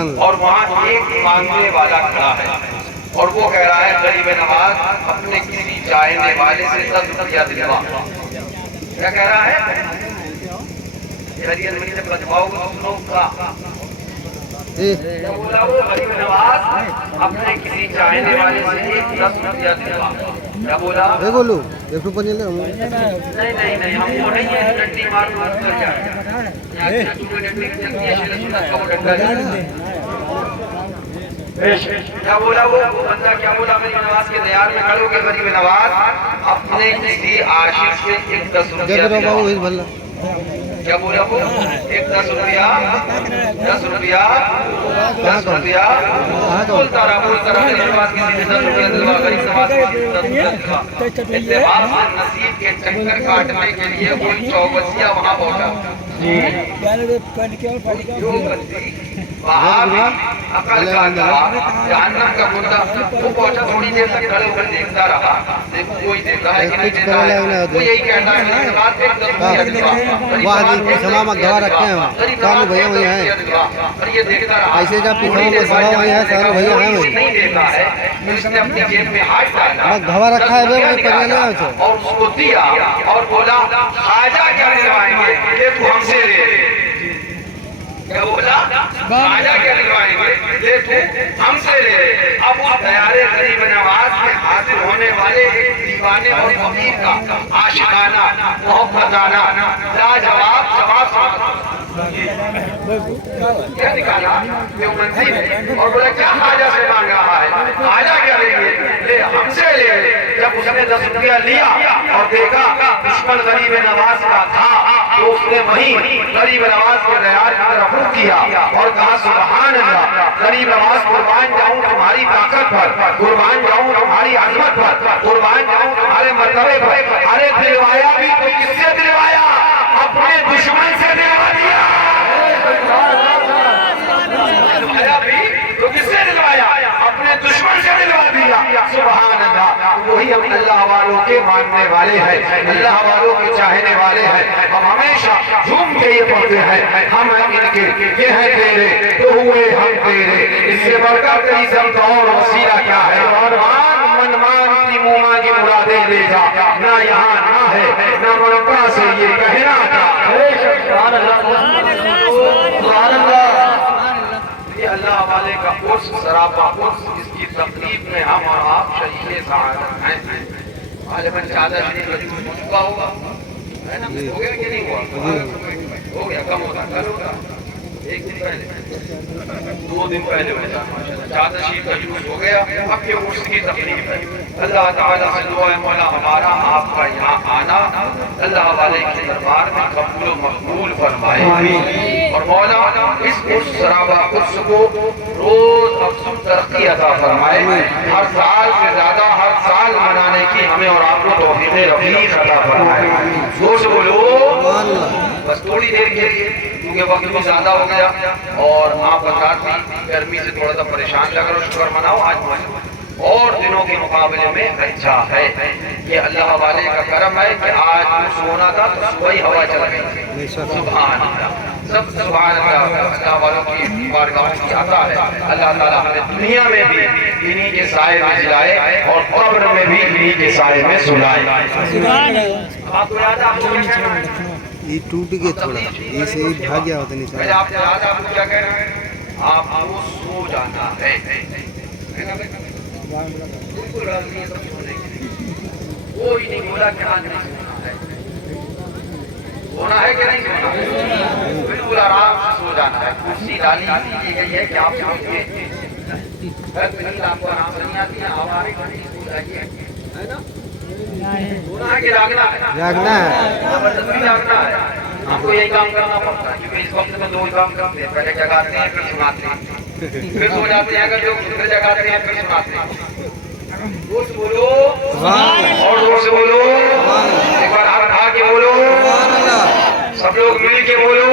اور وہاں ایک مانگنے والا کھڑا ہے اور وہ کہہ رہا ہے غریب نواز اپنے کسی چاہنے والے سے 10 روپیہ دلوا. کیا کہہ رہا ہے؟ غریب بدباؤ سنو کا بولا وہ غریب نواز اپنے کسی چاہنے والے سے 10 روپیہ دلوا. کیا بولا؟ نہیں نہیں ہم وہ نہیں ہیں ڈنڈی مار مار کر کیا کیا بولا وہ بندہ کیا بولا غریب نواز کے دیار میں کھڑو کہ غریب نواز اپنے کسی عاشق سے 10 روپیہ دلوا. کیا بولا وہ 10 روپیہ 10 روپیہ 10 روپیہ بولتا رہا غریب نواز کسی سے 10 روپیہ دلوا. غریب نواز کسی سے 10 روپیہ دلوا. اتفاق سے نصیب کے چکر کاٹنے کے لیے کوئی چوبسیہ وہاں پہنچا. وہاں بھی عقل کا اندھا جہنم کا بندہ وہ پہنچا تھوڑی دیر تک کھڑے ہو کر دیکھتا رہا. دیکھو کوئی دیتا ہے کہ نہیں دیتا ہے. وہ یہی کہتا ہے کہ بات ایک 10 روپیہ دلوا. سلامت گھا رکھے ہیں سامنے بھیا بھیا ہیں اور یہ دیکھتا رہا ایسے جب پیچھے میں سلام بھیا ہے سارے بھیا ہیں نہیں دیتا ہے. اس نے اپنی جیب میں ہاتھ ڈالا گھوا رکھا ہے وہی پڑھنے اور اس کو دیا اور بولا خواجہ کیا دلوائیں گے یہ تو ہم سے لے. کیا بولا؟ خواجہ کیا دلوائیں گے یہ تو ہم سے لے. اب اس پیارے غریب نواز میں حاضر ہونے والے دیوانے اور فقیر کا عاشقانہ محبتانہ لاجواب جواب کیا نکالا دیوبندی اور بولا کیا خواجہ سے مانگ رہا ہے؟ خواجہ کیا لیں گے؟ لے ہم سے لے. جب اس نے 10 روپیہ لیا اور دیکھا دشمن غریب نواز کا تھا تو اس نے وہیں غریب نواز کے دیار کی طرف رخ کیا اور کہا سبحان اللہ غریب نواز قربان جاؤں تمہاری طاقت پر, قربان جاؤں تمہاری عظمت پر, قربان جاؤں تمہارے مرتبے پر. ارے دلوایا بھی تو کس سے دلوایا؟ اپنے دشمن سے دلوا دیا. دلوایا بھی تو کس سے دلوایا؟ اپنے دشمن سے دلوا دیا. سبحان اللہ. وہی ہم اللہ والوں کے ماننے والے ہیں, اللہ والوں کے چاہنے والے ہیں. ہم ہمیشہ جھوم کے یہ پڑھتے ہیں ہم ان کے یہ ہیں تیرے تو ہوئے ہم تیرے. اس سے بڑھ کر کئی سمت اور وسیلہ کیا ہے؟ مان من مان کی موما کی مرادیں لے جا. نہ یہاں نہ ہے نہ منقع سے یہ کہنا تھا. یہ اللہ والے کا عرص سراپا عرص جس کی تقریب میں ہم اور آپ شریک سعادت ہیں. غالباً چادہ شریف رجوع ہو چکا ہوگا ہے نا؟ ہو گیا کہ نہیں ہوا؟ ہو گیا. کم ہوتا کل ہوتا 1 دن پہلے 2 دن پہلے ہو جاتا ماشاءاللہ. چادہ شریف رجوع ہو گیا. اب یہ عرص کی تقریب ہے. اللہ تعالیٰ سے دعا ہے مولا ہمارا آپ کا یہاں آنا اللہ والے کے دربار میں قبول و مقبول فرمائے. اور مولا اس سرابہ قدس کو روز افزوں ترقی عطا فرمائے. ہر سال سے زیادہ ہر سال منانے کی ہمیں اور آپ کو توفیق رفیق عطا فرمائے. زور سے بولو بس تھوڑی دیر کے لیے کیونکہ وقت بھی زیادہ ہو گیا اور آپ حضرات بھی گرمی سے تھوڑا سا پریشان لگ رہا. شکر مناؤ آج اور دنوں کے مقابلے میں اچھا ہے. یہ اللہ والے کا کرم ہے کہ آج سونا تھا تو صبح ہی ہوا چل گئی. سبحان اللہ. سب سبحان اللہ. اللہ والوں کی بارگاہ کی عطا ہے. اللہ تعالیٰ ہمیں دنیا میں بھی انہی کے سائے میں جلائے اور قبر میں بھی انہی کے سائے میں سلائے. آپ کو یاد آپ کو کیا کہنا ہے؟ یہ ٹوٹ گیا تھوڑا یہ سے بھاگ گیا ہوتا نہیں. آپ کو یاد آپ کو کیا کہنا ہے؟ آپ کو سو جانا ہے. بالکل راضی ہے سب سونے کے لیے. کوئی نہیں بولا کہ آج نہیں سونا ہے. سونا ہے کہ نہیں سونا؟ بالکل آرام سے سو جانا ہے. کرسی ڈالی دی گئی ہے کہ آپ سوئیں. نیند آپ کو آرام سے نہیں آتی ہے. آپ آرے کھانے سو جائیے ہے نا. سونا ہے کہ جاگنا ہے؟ جاگنا ہے. زبردستی جاگنا ہے. ہم کو یہی کام کرنا پڑتا ہے کیونکہ اس وقت میں 2 ہی کام کرتے ہیں. پہلے جگاتے ہیں پھر سناتے ہیں. پھر سو جاتے ہیں. اگر جو پھر جگاتے ہیں پھر سناتے ہیں. زور سے بولو اور زور سے بولو. ایک بار ہاتھ اٹھا کے بولو. سب لوگ مل کے بولو.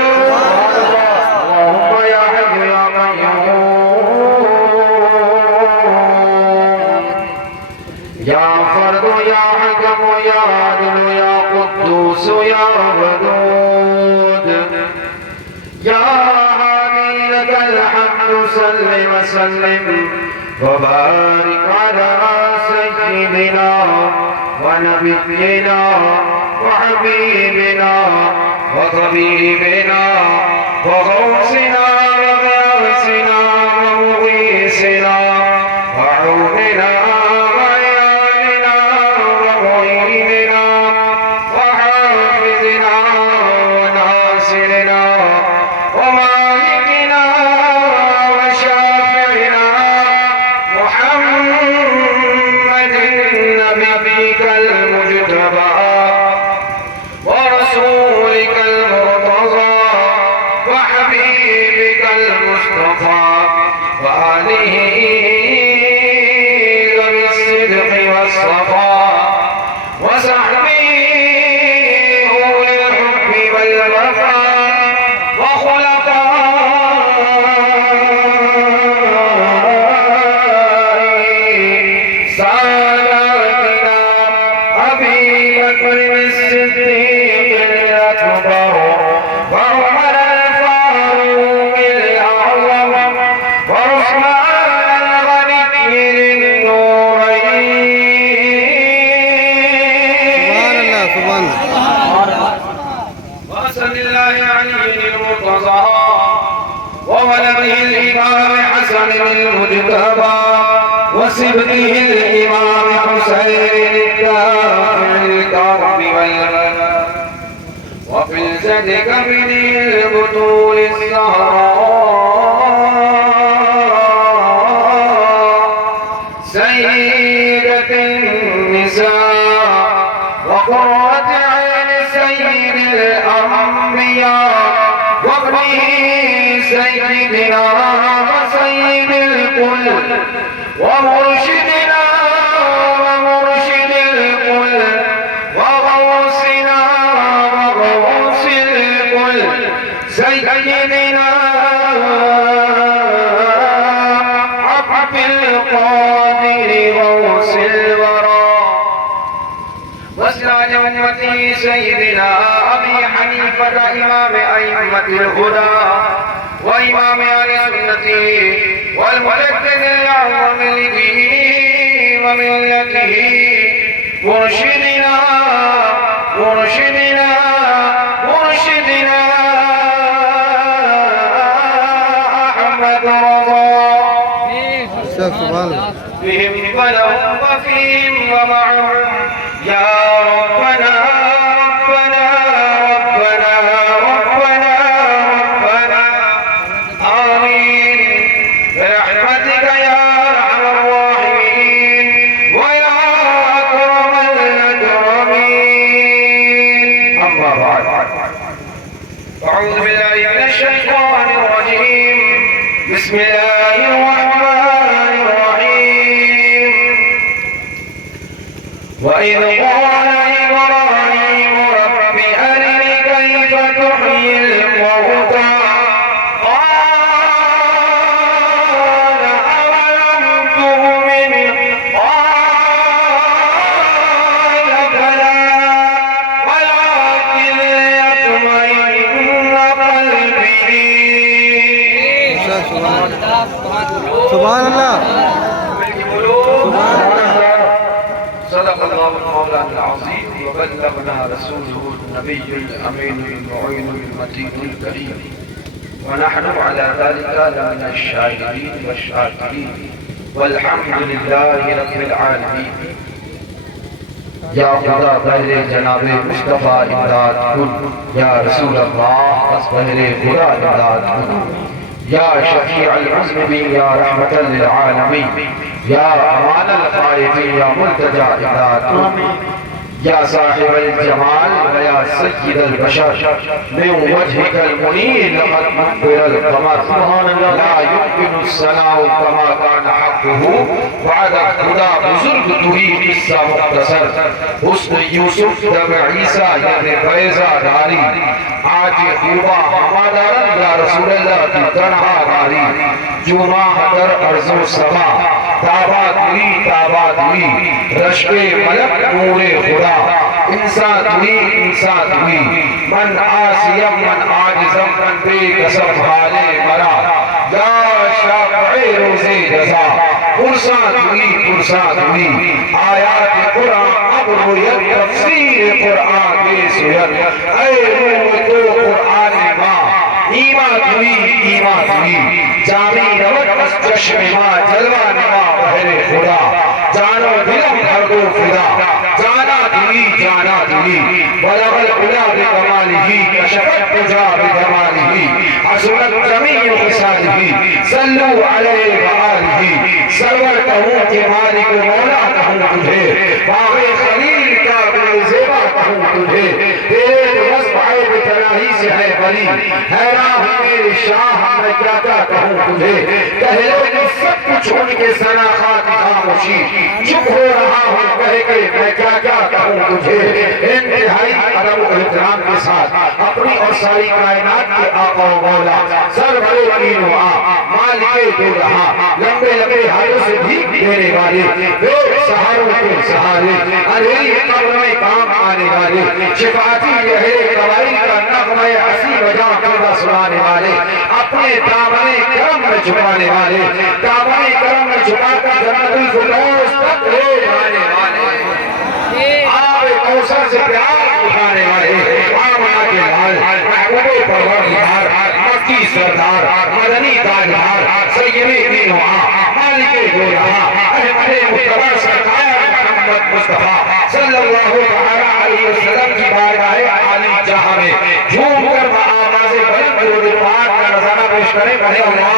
اللہم یا حی یا قیوم یا فرد یا حکم یا عدل یا قدوس یا ودود یا حامی لک الحمد وسلم وبارك على سيدنا ونبينا وحبيبنا وطبيبنا وغوثنا وغاثنا ومغيثنا وعوننا وعيالنا ومعيننا وحافظنا وناصرنا ومالكنا وشافعنا محمد نبيك المجتبى ورسولك المرتضى وحبيبك المصطفى وآله ذوي الصدق والصفاء وصحبه أولي الحب والوفاء وخلفائه ساداتنا أبي بكر الصديق الأكبر وعمر الفاروق الأعظم وعثمان الغني ذي النورين سبحان الله وأسأل الله علي المرتضى وولده الإمام حسن المجتبى وسبته الإمام حسين الدافع الكرب والغنى وفلسة كبده البطول الزهراء سيدة النساء وقرة عين سيد الأنبياء وابنه سيدنا وسيد الكل ومرشدنا ومرشد الكل وغوثنا وغوث الكل سيدنا عبد القادر غوث الورى وسراج أمته سيدنا أبي حنيفة إمام أئمة الهدى وإمام أهل سنته والملك الأعظم لدينه وملته مرشدنا مرشدنا مرشدنا أحمد رضا سبحان الله بهم ولهم وفيهم ومعهم يا ربنا ربنا ربنا ربنا ربنا آمين برحمتك يا أرحم الراحمين ويا أكرم الأكرمين أما بعد أعوذ بالله من الشيطان الرجيم بسم الله الرحمن الرحيم وإذ قال إبراهيم رب أرني كيف تحيي الموتى قال أولم تؤمن قال بلى ولكن ليطمئن قلبي سبحان الله صدق الله مولانا العظيم وبلغنا رسوله النبي الأمين المعين المتين الكريم ونحن على ذلك لمن الشاهدين والشاكرين والحمد لله رب العالمين یا خدا بہر جناب مصطفیٰ امداد کن یا رسول اللہ بس بہر خدا امداد کن یا شفیع المذنبین یا رحمت للعالمین یا امان الخائفین یا ملتجا امداد کن یا صاحب الجمال و یا سید البشر من وجهك المنیر لقد مقبر القمر لا يمكن السلام كما كان حقه بعد خدا بزرگ توی قصہ مختصر حسن یوسف دم عیسیٰ یعنی فیضہ داری آج خوبہ ہمادارن یا رسول اللہ کی تنہا داری جو ماہ در ارض و سما تابات ہوئی رشک ملک نور خدا انسان ہوئی من آسیم من آجزم من بے قسم حالے مرا یا شافع روز جزا پرسان ہوئی آیات قرآن اب رویت تفسیر قرآن کے سویت اے روح تو قرآن ماں ایمان ہوئی جامی روت اس چشم ماں جلوہ نما بہر خدا جانو دلم بھر دو فدا جانا دلی بلغ العلا بکمالہ کشفت تجا بجمالہ حسنت جمیع خصالہ صلو علیہ وآلہ سرور کہوں کہ مالک مولا کہوں تجھے باغ خلیل کا بے زیبا کہوں تجھے تیرے تو مصبعے بتناہی سے ہے بری حیران میرے شاہ میں کیا کہوں تجھے کہہ لو کہ سب کچھ ان کے صناخات خاموشی چپ ہو رہا ہوں کہے کہ میں کیا کہوں تجھے انتہائی ادب و احترام کے ساتھ اپنی اور ساری کائنات کے آقا و مولا سرور تین و مالک دو رہا لمبے ہاتھوں سے بھیک دینے والے بے سہاروں کے سہارے انہیری قبر میں کام آنے والے شفاعتی لہر قبائل کا نغمہ حسی بجا کردہ سنانے والے اپنے دامن کرم میں چھپانے والے دامن کرم میں چھپا کر جنت الفردوس تک لے جانے والے آب کوثر سے پیار اٹھانے والے آمنہ کے لال محبوب پروردگار مکی سردار مدنی تاجدار سید دین و مالک دو رہا احمد مصطفیٰ سرکار محمد مصطفیٰ صلی اللہ علیہ وسلم کی بارگاہ عالی جہاں میں جھوم کر آواز بلند درود پاک کا نظارہ پیش کریں بڑے اللہ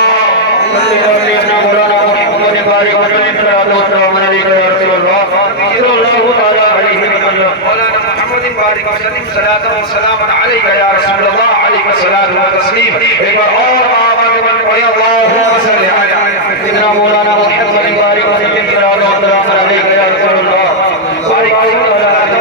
مولانا محمد بارک وسلم صلاة و سلام علیک یا رسول اللہ علیک الصلاة و تسلیم ایک بار اور آواز بلند پڑھیں اللہم صلی علی مولانا محمد بارک وسلم صلاة و سلام علیک یا رسول اللہ بارک وسلم سلام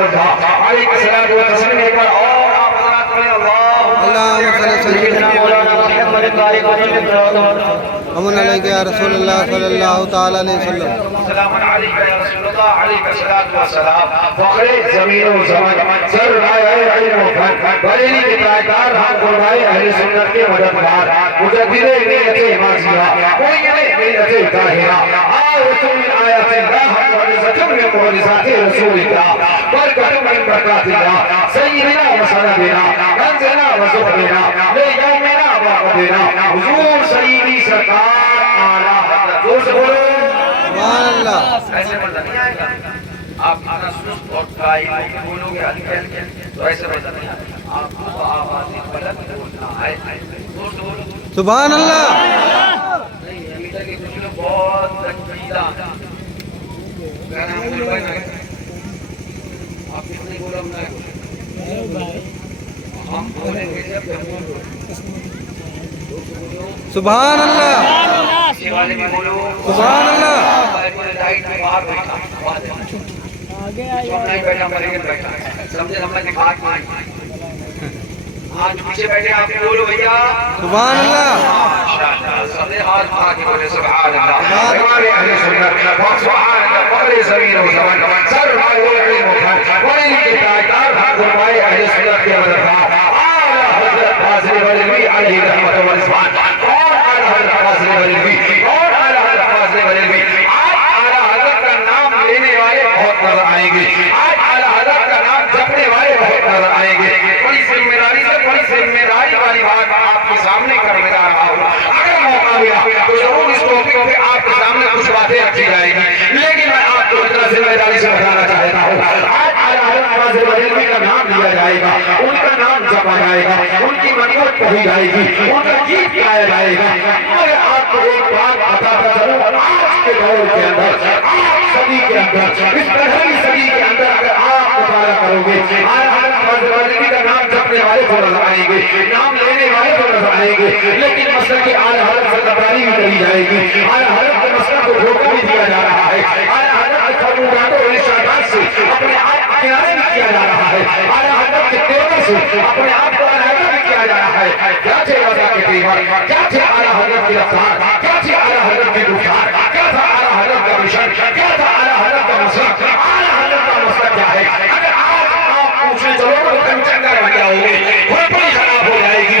علیک یا رسول اللہ علیک الصلاة و تسلیم ایک بار اور آواز پڑھیں اللہم صلی علی مولانا محمد بارک وسلم صلاة و سلام امن علیکہ یا رسول اللہ صلی اللہ تعالی علیہ وسلم سلام علیکہ یا رسول اللہ علیکہ الصلاۃ والسلام فخر زمین و زمان سرمایہ علم و فن بریلی کے تاجدار ہم قربائے اہل سنت کے مددگار مجدد ملت ماضیہ کوئی ملت طاہرہ آیت من آیات اللہ معجزۃ من معجزات رسول اللہ برکت من برکات اللہ سیدنا و سندنا منزلنا و زہرنا لیومنا و قدنا حضور سیدی سرکار آلہ حضرت زور سے بولو سبحان اللہ ایسے مزہ نہیں آئے گا آپ اتنا سست اور قائم بولو گے ہلکے ہلکے تو ایسے مزہ نہیں آئے گا آپ کو آواز بلند بولنا ہے زور سے بولو سبحان اللہ نہیں امیدہ کے کچھ لوگ بہت تنقیدہ کہنا ہم بول بھائی نہ آپ کتنے بولو ہم نہ ہم بولیں گے جب سبحان اللہ سبحان سبحان اللہ آج پیچھے بیٹھے آپ بولو بھیا سبحان اللہ سب نے ہاتھ اٹھا کے بولے سبحان اللہ ہمارے اہل سنت سبحان اللہ بڑے زمین و زمان سر بھائی علم و فن بڑے کے تاجدار ہم فرمائے اہل سنت کے مددگار اعلی حضرت فاضل بریلوی علیہ رحمت و رضوان اور اعلی حضرت فاضل بریلوی اور اعلی حضرت فاضل بریلوی آج اعلی حضرت کا نام لینے والے بہت نظر آئیں گے آج اعلی حضرت کا نام جپنے والے بہت نظر آئیں گے بڑی ذمہ داری والی بات آپ کے سامنے کرنے جا رہا ہوں اگر موقع ملا تو ضرور اس ٹاپک پہ آپ کے سامنے کچھ باتیں رکھی جائیں گی لیکن میں آپ کو اتنا ذمہ داری سے بتانا چاہتا ہوں آج اعلی حضرت فاضل بریلوی کا نام لیا جائے گا ان کا نام جپا جائے گا ان کی منقبت پڑھی جائے گی ان کا گیت گایا جائے گا میں آپ کو ایک بات بتاتا چلوں آج کے دور کے اندر آج صدی کے اندر اس پہلی صدی کے اندر اگر آپ مطالعہ کرو گے اعلی حضرت فاضل بریلوی کا نام جپنے والے کو نظر آئیں گے نام لینے والے کو نظر آئیں گے لیکن مسئلہ کی اعلی حضرت سے تبرانی بھی کری جائے گی اعلی حضرت کے مسئلہ کو دھوکہ بھی دیا جا رہا ہے اعلی حضرت کے فرمودات و ارشادات سے اپنے آپ کو کنارے بھی کیا جا رہا ہے اعلی حضرت کے تیرے سے اپنے آپ کو علیحدہ بھی کیا جا رہا ہے کیا تھے وضع کے تیمار کیا تھے اعلی حضرت کی رفتار کیا تھی اعلی حضرت کی گفتار کیا تھا اعلی حضرت کا مشن کیا تھا اعلی حضرت کا مسئلہ اعلی حضرت کا مسئلہ کیا ہے اگر آج آپ پوچھیں ضرور تو کم چندر بن جاؤ گے کوئی خراب ہو جائے گی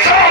100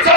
100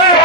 100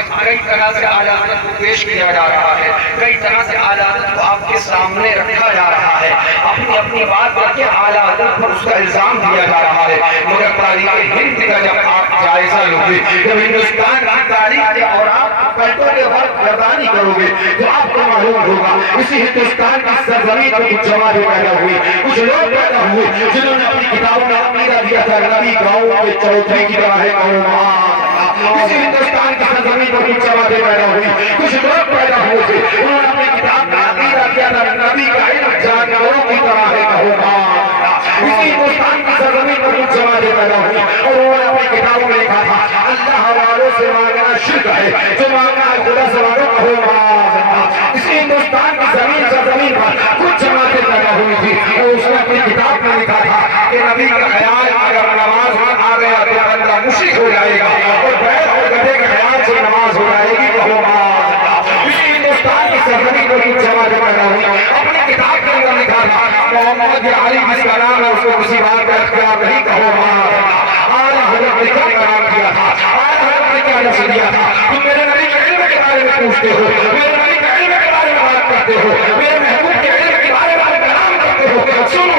آج کئی طرح سے اعلیٰ حضرت کو پیش کیا جا رہا ہے، کئی طرح سے اعلیٰ حضرت کو آپ کے سامنے رکھا جا رہا ہے، اپنی اپنی بات کر کے اعلیٰ حضرت پر اس کا الزام دیا جا رہا ہے۔ مگر تاریخ ہند کا جب آپ جائزہ لو گے، جب ہندوستان کی تاریخ کے اور آپ پلٹوں کے وقت گردانی کرو گے تو آپ کو معلوم ہوگا اسی ہندوستان کی سرزمین پر کچھ جماعتیں پیدا ہوئی، کچھ لوگ پیدا ہوئے جنہوں نے اپنی کتابوں میں عقیدہ دیا تھا نبی گاؤں کے چوتھے کی طرح ہے اسی ہندوستان کی سرزمین پر کچھ جماعتیں پیدا ہوئی، کچھ لوگ پیدا ہوئے تھے انہوں نے اپنی کتاب میں عقیدہ دیا تھا نبی کا علم جانوروں کی طرح ہے اسی ہندوستان کی سرزمین پر کچھ جماعتیں پیدا ہوئی اور انہوں نے اپنی کتابوں میں لکھا تھا اللہ والوں سے مانگنا شرک ہے، جو مانگنا ہے خدا سے مانگو کہو معاذ۔ اسی ہندوستان کی سرزمین پر کچھ جماعتیں پیدا ہوئی تھی اور اس نے اپنی کتاب میں لکھا تھا کہ نبی کا خیال اگر نماز میں آ گیا تو بندہ مشرک ہو جائے گا اور بیل اور گدھے کے خیال سے نماز ہو جائے گی کہو معاذ۔ اسی ہندوستان کی سرزمین پر کچھ جماعتیں پیدا ہوئی، اپنی کتاب کے اندر لکھا تھا محمد علی جس کا نام ہے اس کو کسی بات کا اختیار نہیں کہو معاذ۔ اعلیٰ حضرت نے کیا کلام کیا تھا، اعلیٰ حضرت نے کیا نصیحت دیا تھا، تم میرے نبی کے علم کے بارے میں پوچھتے ہو، میرے نبی کے علم کے بارے میں بات کرتے ہو، میرے محبوب کے علم کے بارے میں کلام کرتے ہو، سنو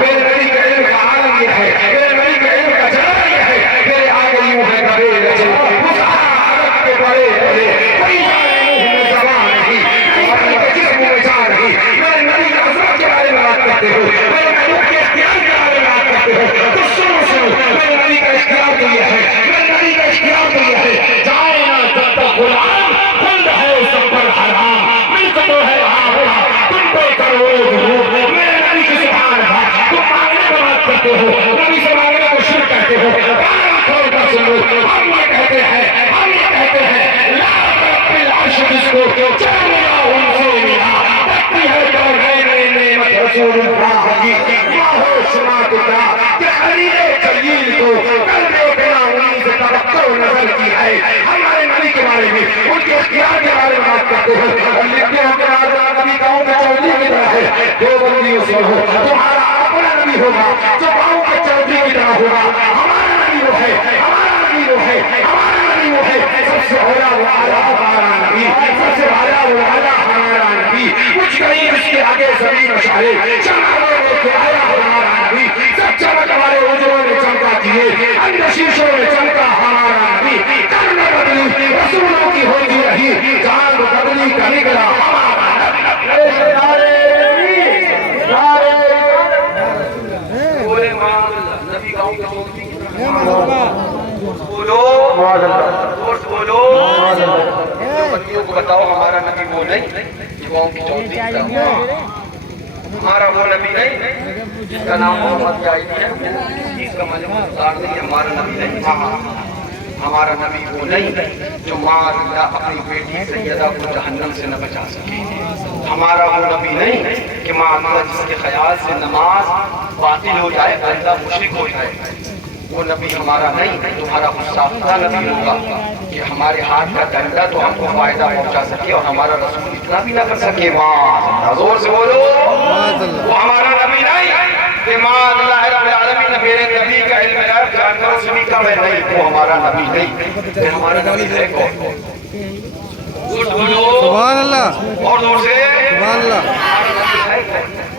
میرے نبی کے علم کا عالم یہ ہے، میرے نبی کے علم کا جلال یہ ہے، میرے آگے یوں ہے کبھی رجل مساعدت کے بڑے بڑے کوئی میں زبان نہیں، اپنے کے جسم میں جان نہیں، میرے نبی کے عظمت کے بارے میں بات کرتے ہو، میرے محبوب کے اختیار کے بارے میں بات کرتے ہو، تو سنو میرے نبی کا اختیار تو یہ ہے، میرے نبی کا اختیار تو یہ ہے، جائے نا جب تک غلام خلد ہے سب پر حرام، ملک تو ہے تم کو کرو میرے نبی کی سبحان ہے، تم مانگنے کو بات کرتے ہو، نبی سے مانگنے کو شرک کہتے ہو، کھول کر سنو ہم یہ کہتے ہیں لا رب العرش جس کو چل ملا ان سے ملا بکتی ہے جو غیر نعمت رسول اللہ کی کیا ہو شما کتا کہ خلیل جلیل کو قلب بنا انہی سے توقع نظر کی ہے، ہمارے نبی کے بارے میں ان کے اختیار کے بارے میں بات کرتے ہو اور لکھتے ہو کہ آج نبی گاؤں کے چودھری کی طرح ہے، دو بندیوں سے ہو تمہارا اپنا نبی ہوگا جو گاؤں کے چودھری کی طرح ہوگا، ہمارا نبی وہ ہے، ہمارا نبی وہ ہے، ہمارا نبی وہ ہے، سب سے اولا وہ اعلیٰ ہمارا نبی، سب سے اعلیٰ وہ اعلیٰ ہمارا نبی، کچھ کہیں اس کے آگے زمین اشارے چمکوں نے کہ اعلیٰ ہمارا نبی، سب چمک والے وجوہوں نے چمکا کیے، اندر شیشوں نے چمکا ہمارا نبی، کرن بدلی رسولوں کی ہوتی رہی، جان بدلی کا نکلا ہمارا نبی۔ بولے نبی گاؤں کے چودھری بولو بولو بندیوں کو بتاؤ ہمارا نبی وہ نہیں جو گاؤں کی چودھری ہمارا وہ نبی نہیں جس کا نام محمد ہے، اس کا مجموعہ نہیں، ہمارا نبی نہیں، ہمارا نبی وہ نہیں جو ماں اللہ اپنی بیٹی سیدہ کو جہنم سے نہ بچا سکے، ہمارا وہ نبی نہیں کہ ماں اللہ جس کے خیال سے نماز باطل ہو جائے بندہ مشرک ہو جائے، وہ نبی ہمارا نہیں، تمہارا گستاخانہ نبی ہوگا کہ ہمارے ہاتھ کا ڈنڈا تو ہم کو فائدہ پہنچا سکے اور ہمارا رسول اتنا بھی نہ کر سکے، ماں زور سے بولو وہ ہمارا نبی نہیں کہ ماں اللہ رب العالمین نے میرے نبی کا علم غیب جانوروں سے بھی کم ہے، نہیں وہ ہمارا نبی نہیں، پھر ہمارا نبی ہے کون؟ سبحان اللہ اور زور سے سبحان اللہ،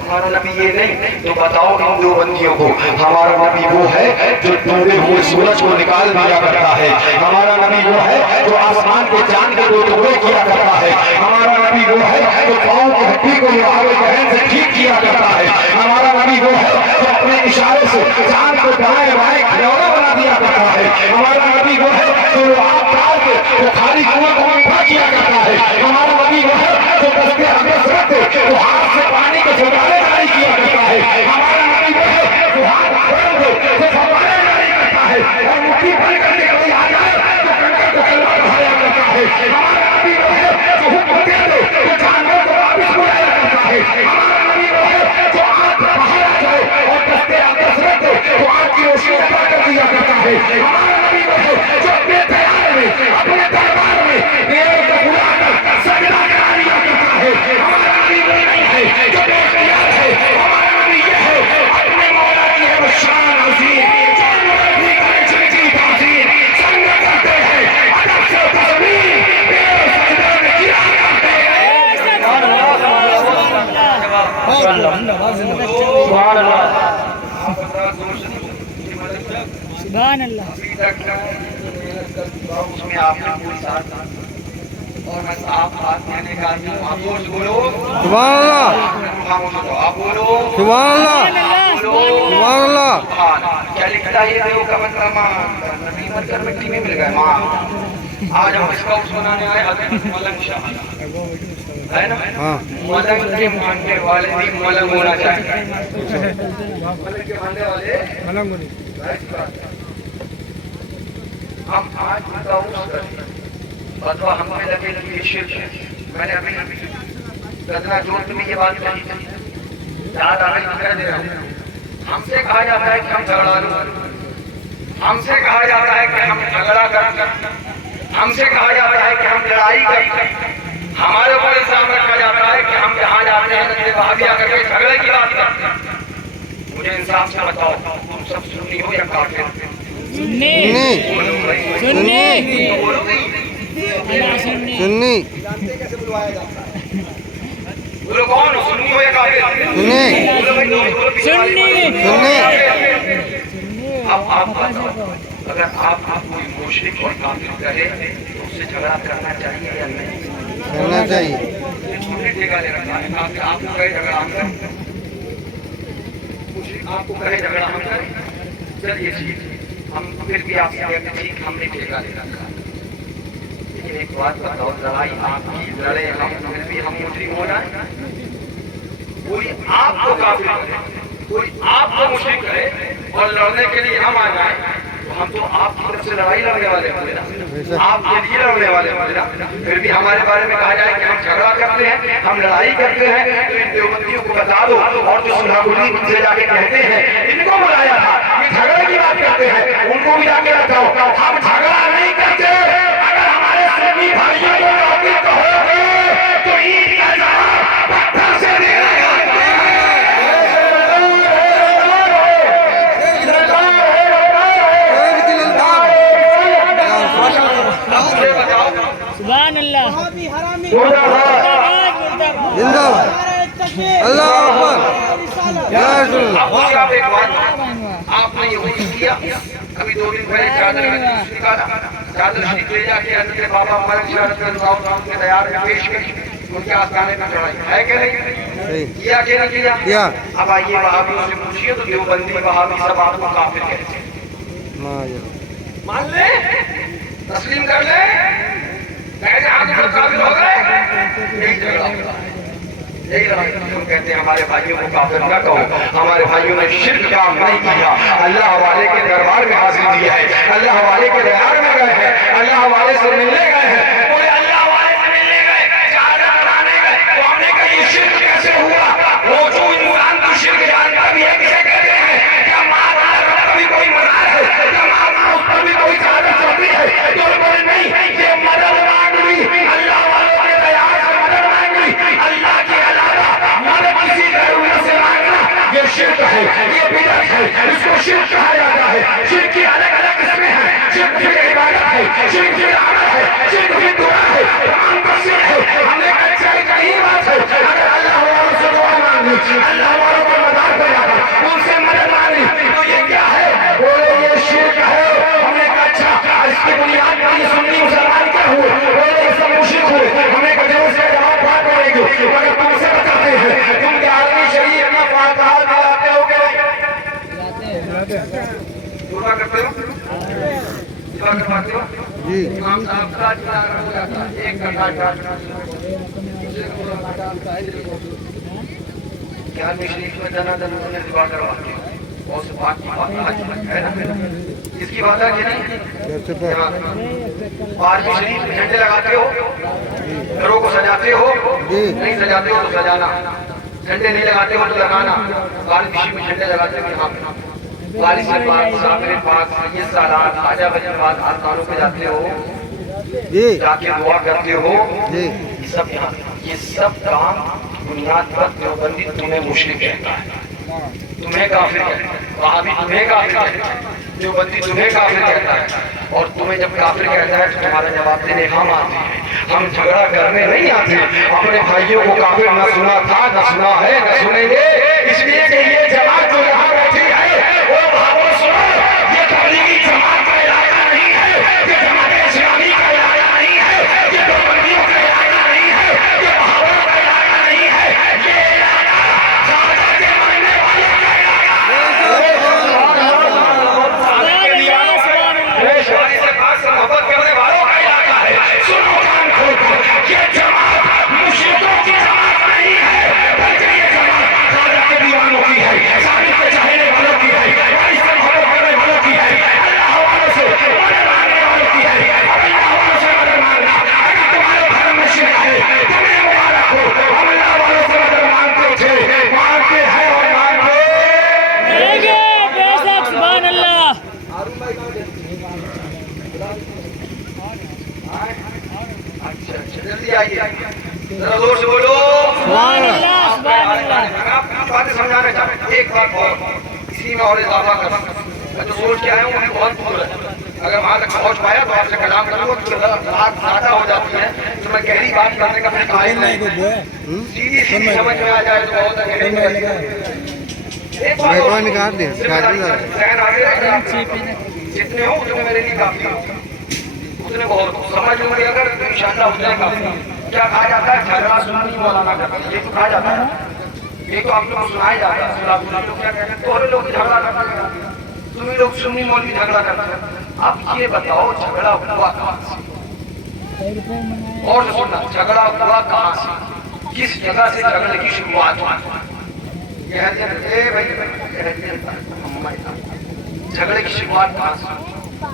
ہمارا نبی یہ نہیں تو بتاؤ ہندو بندیوں کو ہمارا نبی وہ ہے جو ڈوبے ہوئے سورج کو نکال دیا کرتا ہے، ہمارا نبی وہ ہے جو آسمان کے چاند کے دو ٹکڑے کیا کرتا ہے، ہمارا نبی وہ ہے جو پاؤں کی ہڈی کو لوہے ذہن سے ٹھیک کیا کرتا ہے، ہمارا نبی وہ ہے جو اپنے اشارے سے چاند کو دائیں بائیں کھلونا بنا دیا کرتا ہے، ہمارا نبی وہ ہے جو آگ ڈال کے وہ خالی کنویں کو میٹھا کیا کرتا ہے، ہمارا نبی وہ ہے جو دستے حدث رکھتے وہ ہاتھ سے پانی کے چھوٹالے جاری کیا کرتا ہے، ہمارا نبی وہ ہے جو ہاتھ کھول دے تو فوارے جاری کرتا ہے اور مٹھی بھر کر کے کوئی آ جائے تو کنکر کو کلمہ پڑھایا کرتا ہے، ہمارا نبی وہ ہے جو حکم دے دے تو جانور کو واپس بلایا کرتا ہے، ہمارا نبی وہ ہے جو آنکھ باہر آ جائے اور دستے حدث رکھ دے تو آنکھ کی روشنی عطا کر دیا کرتا ہے، ہمارا نبی وہ ہے جو اپنے تیار میں اپنے دربار میں پیروں کو بلا کر سجدہ کرا دیا کرتا ہے، ہمارا نبی وہ نہیں ہے جو بے اختیار ہے، ہمارا نبی یہ ہے اپنے مولا کی ہے وہ شان عظیم، جانور بھی کرے جن کی تعظیم، سنگ کرتے ہیں ادب سے تصویر سبحان اللہ ابھی تک اس میں آپ نے پوری ساتھ اور میں آپ ہاتھ دینے کا آدمی ہوں. آپ بول بولو سبحان اللہ خاموش ہو جاؤ. آپ بولو سبحان اللہ سبحان اللہ. کیا لکھتا ہے دیو کا مطلب نبی مر کر مٹی میں مل گئے ماں. آج ہم اس کا اس بنانے آئے حضرت ملنگ شاہ ہے نا. ہاں ملنگ کے ماننے والے بھی ملنگ ہونا چاہیے. ملنگ کے ماننے والے ہم آج کا اس فتوا ہم میں لگے کہ یہ شرک ہے. میں نے ابھی گدنا جوت میں یہ بات کہی تھی. یاد آ رہی کہہ دے رہا ہوں. ہم سے کہا جاتا ہے کہ ہم جھگڑا لوں. ہم سے کہا جاتا ہے کہ ہم جھگڑا کر. ہم سے کہا جاتا ہے کہ ہم لڑائی کر. ہمارے اوپر الزام رکھا جاتا ہے کہ ہم جہاں جاتے ہیں نظر وہابیہ کر کے جھگڑے کی بات کرتے ہیں. مجھے انصاف سے بتاؤ تم سب سنی ہو یا کافر؟ سنی سنی سنی بولو کون سنی ہو یا کافر؟ سنی اب آپ بتاؤ اگر آپ کوئی مشرک اور کافر کہے تو اس سے جھگڑا کرنا چاہیے یا نہیں؟ کرنا چاہیے. یہ چھوٹے ٹھیکا لے رکھا ہے. آپ کو کہے جھگڑا ہم کریں. مشرک آپ کو کہے جھگڑا ہم کریں. چلیے ٹھیک ہم پھر بھی آپ سے کہتے ٹھیک ہم نے ٹھیکا لے رکھا ہے. لیکن ایک بات بتاؤ لڑائی آپ کی لڑے ہم پھر بھی ہم مشرک ہو جائیں. کوئی آپ کو کافر کرے کوئی آپ کو مشرک کرے اور لڑنے کے لیے ہم آ جائیں تو ہم تو آپ کی طرف سے لڑائی لڑنے والے ہوں گے نا. آپ کے لیے لڑنے والے ہوں گے نا. پھر بھی ہمارے بارے میں کہا جائے کہ ہم جھگڑا کرتے ہیں ہم لڑائی کرتے ہیں تو ان دیوبندیوں کو بتا دو اور جو سلح گلی سے جا کے کہتے ہیں ان کو بلایا تھا یہ جھگڑے کی بات کرتے ہیں ان کو بھی جا کے بتاؤ ہم جھگڑا نہیں کرتے. اگر ہمارے سنی بھائیوں کو کافر کہو گے تو عید کا جواب پتھر سے دینا ہے. سبحان اللہ زندہ باد. اللہ اکبر. یا رسول اللہ. آپ نے یہ وہی کیا. ابھی 2 دن پہلے چادر نکالا چادر شریف لے جا کے حضرت بابا ملک شاہ رضی اللہ عنہ کے دیار میں پیش کی ان کے آستانے میں چڑھائی ہے کہ نہیں کیا کہ نہیں کیا. اب آئیے وہابیوں سے پوچھیے تو دیوبندی وہابی سب آپ کو کافر کہتے ہیں. مان لے تسلیم کر لے کہتے ہیں ہم کافر ہو گئے. یہی جھگڑا ہوتا ہے. یہی لڑائی ہم کہتے ہیں ہمارے بھائیوں کو کافر نہ کہو. ہمارے بھائیوں نے شرک کام نہیں کیا. اللہ والے کے دربار میں حاضر دیا ہے. اللہ والے کے دربار میں گئے ہیں. اللہ والے سے ملنے گئے ہیں. کوئی اللہ والے سے ملنے گئے چادر بنانے گئے تو ہم نے کہا یہ شرک کیسے ہوا؟ وہ جو انسان کو شرک جانتا بھی ہے کسے کہتے ہیں؟ کیا ماں باپ پر بھی کوئی مزار ہے؟ کیا ماں باپ اس پر بھی کوئی چادر چڑھتی ہے؟ تو بولے نہیں یہ مدد مانگ لی اللہ والوں کے دیار سے مدد مانگ لی. اللہ کے علاوہ مدد کسی غیر سے مانگنا یہ شرک ہے. یہ بدعت ہے. اس کو شرک کہا جاتا ہے. شرک کی الگ الگ قسمیں ہیں. شرک کی عبادت ہے. شرک کی عمل ہے. شرک کی دعا ہے. تمام کا شرک ہے. ہم نے کہا اچھا یہی بات ہے. اگر اللہ والوں سے دعا مانگی اللہ والوں کے مدار پہ جا کر ان سے مدد مانگی تو یہ کیا ہے؟ بولے یہ شرک ہے. ہم نے کہا اچھا اس کی بنیاد پر یہ سنی مسلمان کیا ہوئے؟ بولے یہ سب مشرک ہوئے. ہم نے کہا اس کا جواب بات پڑے گی مگر تم سے بتاتے ہیں تم کے عالمی شریف میں فاتحہ دلاتے ہو کہ نہیں؟ دعا کرتے ہو؟ دعا کرواتے ہو؟ جی امام صاحب کا دعا ہو جاتا ہے. ایک گھنٹہ کیا شریف میں دنا دن انہوں نے دعا کرواتے ہیں اور اس بات کی بات آج ہے نا اس کی بات ہے کہ نہیں؟ بارہویں شریف میں جھنڈے لگاتے ہو گھروں کو سجاتے ہو نہیں سجاتے ہو تو سجانا. جھنڈے نہیں لگاتے ہو تو لگانا. بارہویں شریف میں جھنڈے لگاتے ہو یہاں والی سے پاک صابر پاک سید سالات خواجہ بجے پاک آستانوں پہ جاتے ہو جا کے دعا کرتے ہو. یہ سب کام بنیاد پر دیوبندی تمہیں مشرک کہتا ہے. تمہیں کافر کہتا ہے. وہابی تمہیں کافر کہتا ہے. دیوبندی تمہیں کافر کہتا ہے. اور تمہیں جب کافر کہتا ہے تو تمہارا جواب دینے ہم آتے ہیں. ہم جھگڑا کرنے نہیں آتے. اپنے بھائیوں کو کافر نہ سنا تھا نہ سنا ہے نہ سنیں گے. اس لیے کہ یہ جماعت جو یہاں بیٹھی ہے وہ بھاگو سنو یہ تبلیغی اچھا جلدی آئیے ذرا زور سے بولو سبحان اللہ سبحان اللہ. آپ باتیں سمجھانا چاہتے ہیں ایک بات اور اسی میں اور اضافہ کرنا میں تو سوچ کے آیا ہوں کہ بہت دور ہے اگر وہاں تک پہنچ پایا تو آپ سے کلام کروں گا بات زیادہ ہو جاتی ہے تو میں گہری بات کرنے کا پھر قائل نہیں سیدھی سیدھی سمجھ میں آ جائے تو بہت گہری جتنے ہو اتنے میرے لیے کافی ہو اتنے بہت سمجھ میں اگر انشاءاللہ اتنے کافی کیا کہا جاتا ہے جھگڑا سنی مولانا کرتا ہے یہ تو کہا جاتا ہے یہ تو آپ لوگ کو سنایا جاتا ہے لوگ کیا کہتے ہیں تمہارے لوگ جھگڑا کرتے ہیں تمہیں لوگ سنی مولوی جھگڑا کرتے ہیں اب یہ بتاؤ جھگڑا ہوا کہاں سے اور سننا جھگڑا ہوا کہاں سے کس جگہ سے جھگڑے کی شروعات ہوئی جھگڑے کی شروعات کہاں سے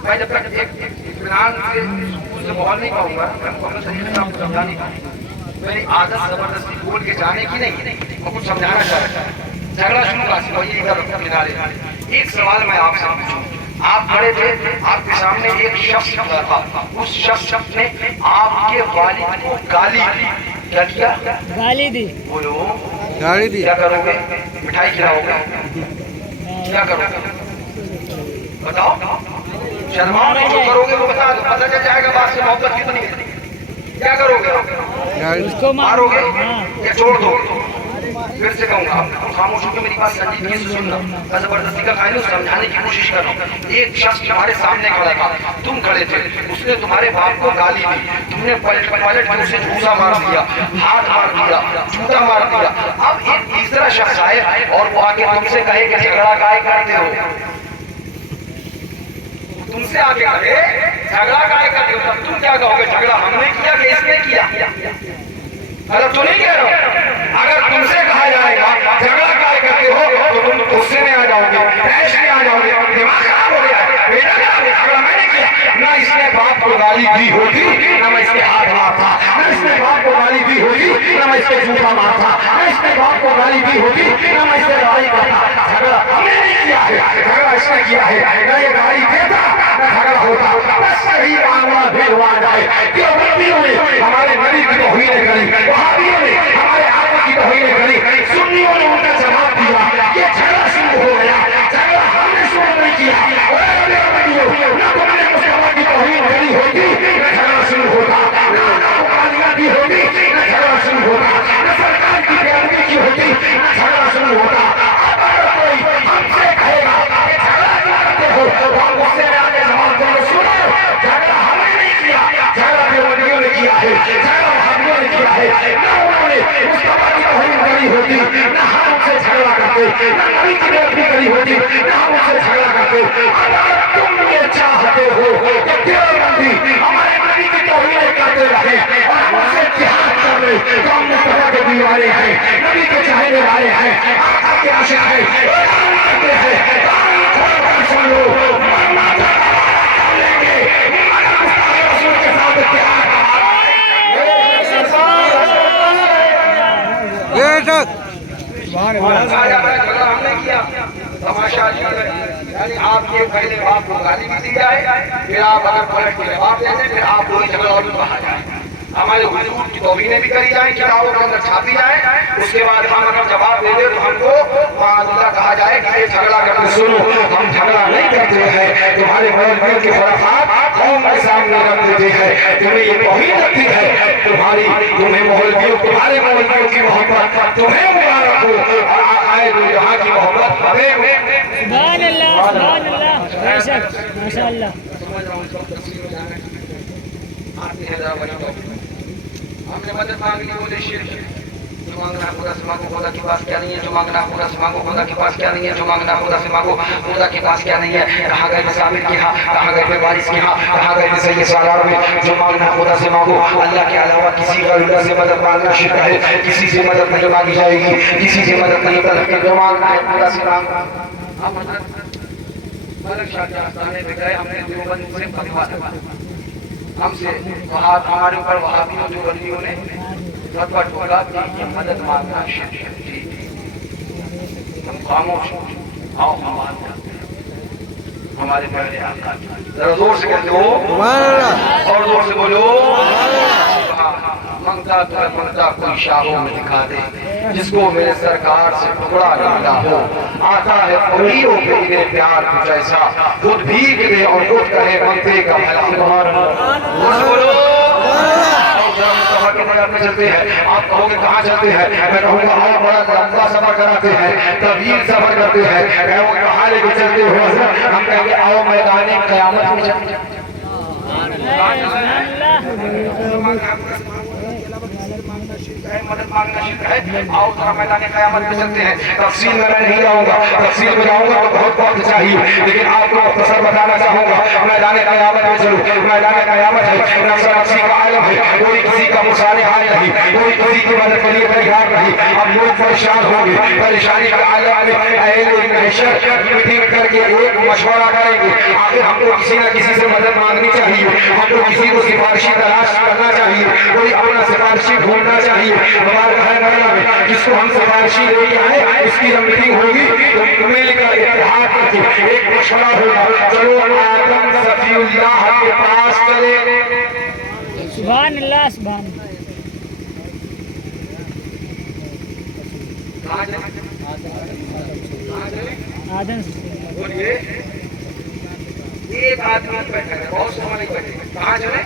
میں جب تک اطمینان سے بول نہیں پاؤں گا میں محمد صلی اللہ کو سمجھا نہیں پاؤں میری عادت زبردستی بول کے جانے کی نہیں میں کچھ سمجھانا چاہتا ہوں جھگڑا شروع کہاں سے وہی کنارے ایک سوال میں آپ سے پوچھوں آپ کھڑے تھے آپ کے سامنے ایک شخص کھڑا تھا اس شخص نے آپ کے والد کو گالی دی کیا کیا گالی دی بولو گالی دی کیا کرو گے مٹھائی کھلاؤ گے کیا کرو گے بتاؤ شرماؤ نہیں جو کرو گے وہ بتا دو پتہ چل جائے گا بات سے محبت کتنی ہے کیا کرو گے مارو گے یا چھوڑ دو پھر سے کہوں گا خاموش ہو کے میری بات سنجیدگی سے سننا میں زبردستی کا قائل ہوں سمجھانے کی کوشش کر رہا ہوں ایک شخص تمہارے سامنے کھڑا تھا تم کھڑے تھے اس نے تمہارے باپ کو گالی دی تم نے پلٹ کے اسے جھوسا مار دیا ہاتھ مار دیا جوتا مار دیا اب ایک تیسرا شخص آئے اور وہ آ کے تم سے کہے کہ جھگڑا کائے کرتے ہو تم سے آگے کہے جھگڑا کائے کرتے ہو تب تم کیا کہو گے جھگڑا ہم نے کیا کہ اس نے کیا غلط تو نہیں کہہ رہا ہوں اگر تم سے کہا جائے گا جھگڑا کائے کرتے ہو تو تم غصے میں آ جاؤ گے عیش میں آ جاؤ گے دماغ خراب ہو گیا بیٹا جھگڑا میں نے کیا نہ اس نے باپ کو گالی دی ہوتی نہ میں اس کے ہاتھ مارتا نہ اس نے باپ کو گالی دی ہوتی نہ میں اس کے جوتا مارتا نہ اس نے باپ کو گالی دی ہوتی نہ میں اس سے لڑائی کرتا جھگڑا ہم نے نہیں کیا ہے جھگڑا اس نے کیا ہے نہ یہ گالی دیتا نہ جھگڑا ہوتا بس صحیح معاملہ بھیڑ ہوا جائے کہ امتیوں نے ہمارے نبی کی توہین کری وہابیوں نے ہمارے آقا کی توہین کری سنیوں نے ان کا جواب دیا یہ جھگڑا شروع ہو گیا جھگڑا ہم نے شروع نہیں کیا نہ تم نے مسلمان کی توہین کری ہوتی نہ جھگڑا شروع ہوتا نہ مقابلہ کی ہوتی نہ جھگڑا شروع ہوتا نہ سرکار کی بیعدبی کی ہوتی نہ جھگڑا شروع ہوتا اب اگر کوئی ہم سے کہے گا کہ جھگڑا کیا کرتے ہو تو ہم اس سے آگے جواب دیں گے سنو جھگڑا ہم نے نہیں کیا جھگڑا بیعدبیوں نے کیا ہے جھگڑا وہابیوں نے کیا ہے نہ انہوں نے مصطفیٰ کی توہین کری ہوتی نہ ہم ان سے جھگڑا کرتے نہ نبی کی بیعدبی کری ہوتی نہ ہم ان سے جھگڑا کرتے اگر تم یہ چاہتے ہو کہ دیوبندی ہمارے نبی کی توہین کرتے رہے اور ہم ان سے جہاد کر رہے تو ہم مصطفیٰ کے دیوانے ہیں نبی کے چاہنے والے ہیں آقا کے عاشق ہیں اعلان کرتے ہیں کان کھول کر سن لو مرنا تک کر لیں گے مگر مصطفیٰ رسول کے ساتھ اتحاد ہم نے کیا تماشا یعنی آپ کے پہلے باپ کو گالی بھی دی جائے پھر آپ اگر پلٹ کے جواب دے دیں پھر آپ وہی جھگڑا اور کہا جائے ہمارے حضور کی توہینیں بھی کری جائیں کتابوں کے اندر چھاپی جائیں اس کے بعد ہم اگر جواب دے دیں تو ہم کو معذرہ کہا جائے کہ یہ جھگڑا کرتے سنو ہم جھگڑا نہیں کرتے ہیں تمہارے مولویوں کے خرافات قوم کے سامنے رکھ دیتے ہیں تمہیں یہ توہین لگتی ہے تمہیں مولویوں تمہارے مولویوں کی محبت تمہیں مبارک ہو آئے دو جہاں کی محبت ہمیں سبحان اللہ سبحان اللہ بے شک ماشاء اللہ ہم نے مدد مانگ لی بولے شرک جو مانگنا ہے خدا سے مانگو خدا کے پاس کیا نہیں ہے جو مانگنا ہے خدا سے مانگو خدا کے پاس کیا نہیں ہے جو مانگنا ہے خدا سے مانگو خدا کے پاس کیا نہیں ہے کہاں گئے تھے ثابت کے ہاں کہاں گئے تھے وارث کے ہاں کہاں گئے تھے سید سالار میں جو مانگنا ہے خدا سے مانگو اللہ کے علاوہ کسی غیر اللہ سے مدد مانگنا شرک ہے کسی سے مدد نہیں مانگی جائے گی کسی سے مدد نہیں طلب کی جو مانگنا ہے خدا سے مانگو ہم ملک شاہ کے آستانے پہ گئے ہم نے دیوبند سے فتوا لگا ہم سے ہمارے اوپر وہابیوں جو ولیوں نے فتوا ٹھوکا کہ یہ مدد مانگنا شرک ہے ہم خاموش آؤ ہم ہمارے پہلے آقا ذرا زور سے کہتے ہو سبحان اللہ اور زور سے بولو منگتا تو منگتا کوئی شاہوں میں دکھا دے جس کو میرے سرکار سے ٹکڑا ملا ہو آتا ہے فقیروں پہ انہیں پیار کچھ ایسا خود بھیگ دے اور خود کہے منگتے کا بھلا سبحان اللہ بولو کے مدد میں چلتے ہیں آپ کہو گے کہاں چلتے ہیں میں کہوں گا آپ بڑا لمبا سفر کراتے ہیں طویل سفر کرتے ہیں کہوں گے کہاں لے کے چلتے ہو ہم کہیں گے آؤ میدان قیامت میں چلتے ہیں مدد مانگنا شرک ہے آؤ ذرا میدان قیامت میں چلتے ہیں تفصیل میں نہیں جاؤں گا تفصیل میں جاؤں گا تو بہت وقت چاہیے لیکن آپ کو مختصر بتانا چاہوں گا میدان قیامت میں چلو میدان قیامت ہے نفس نفسی کا عالم ہے کوئی کسی کا مسالے حال نہیں کوئی کسی کی مدد کے لیے تیار نہیں اب لوگ پریشان ہوں گے پریشانی کا عالم میں اہل محشر میٹنگ کر کے ایک مشورہ کریں گے آخر ہم کو کسی نہ کسی سے مدد مانگنی چاہیے ہم کو کسی کو سفارشی تلاش کرنا چاہیے کوئی اپنا سفارشی ڈھونڈنا چاہیے ہمارا ہے مرنا میں جس کو ہم سفارشی لے کے آئے اس کی جب میٹنگ ہوگی تو مل کر اتحاد کر کے ایک مشورہ ہوگا چلو آدم صفی اللہ کے پاس چلے سبحان اللہ سبحان آدم بولیے ایک آدمی بیٹھا ہے بہت سوال نہیں بیٹھے کہاں چلے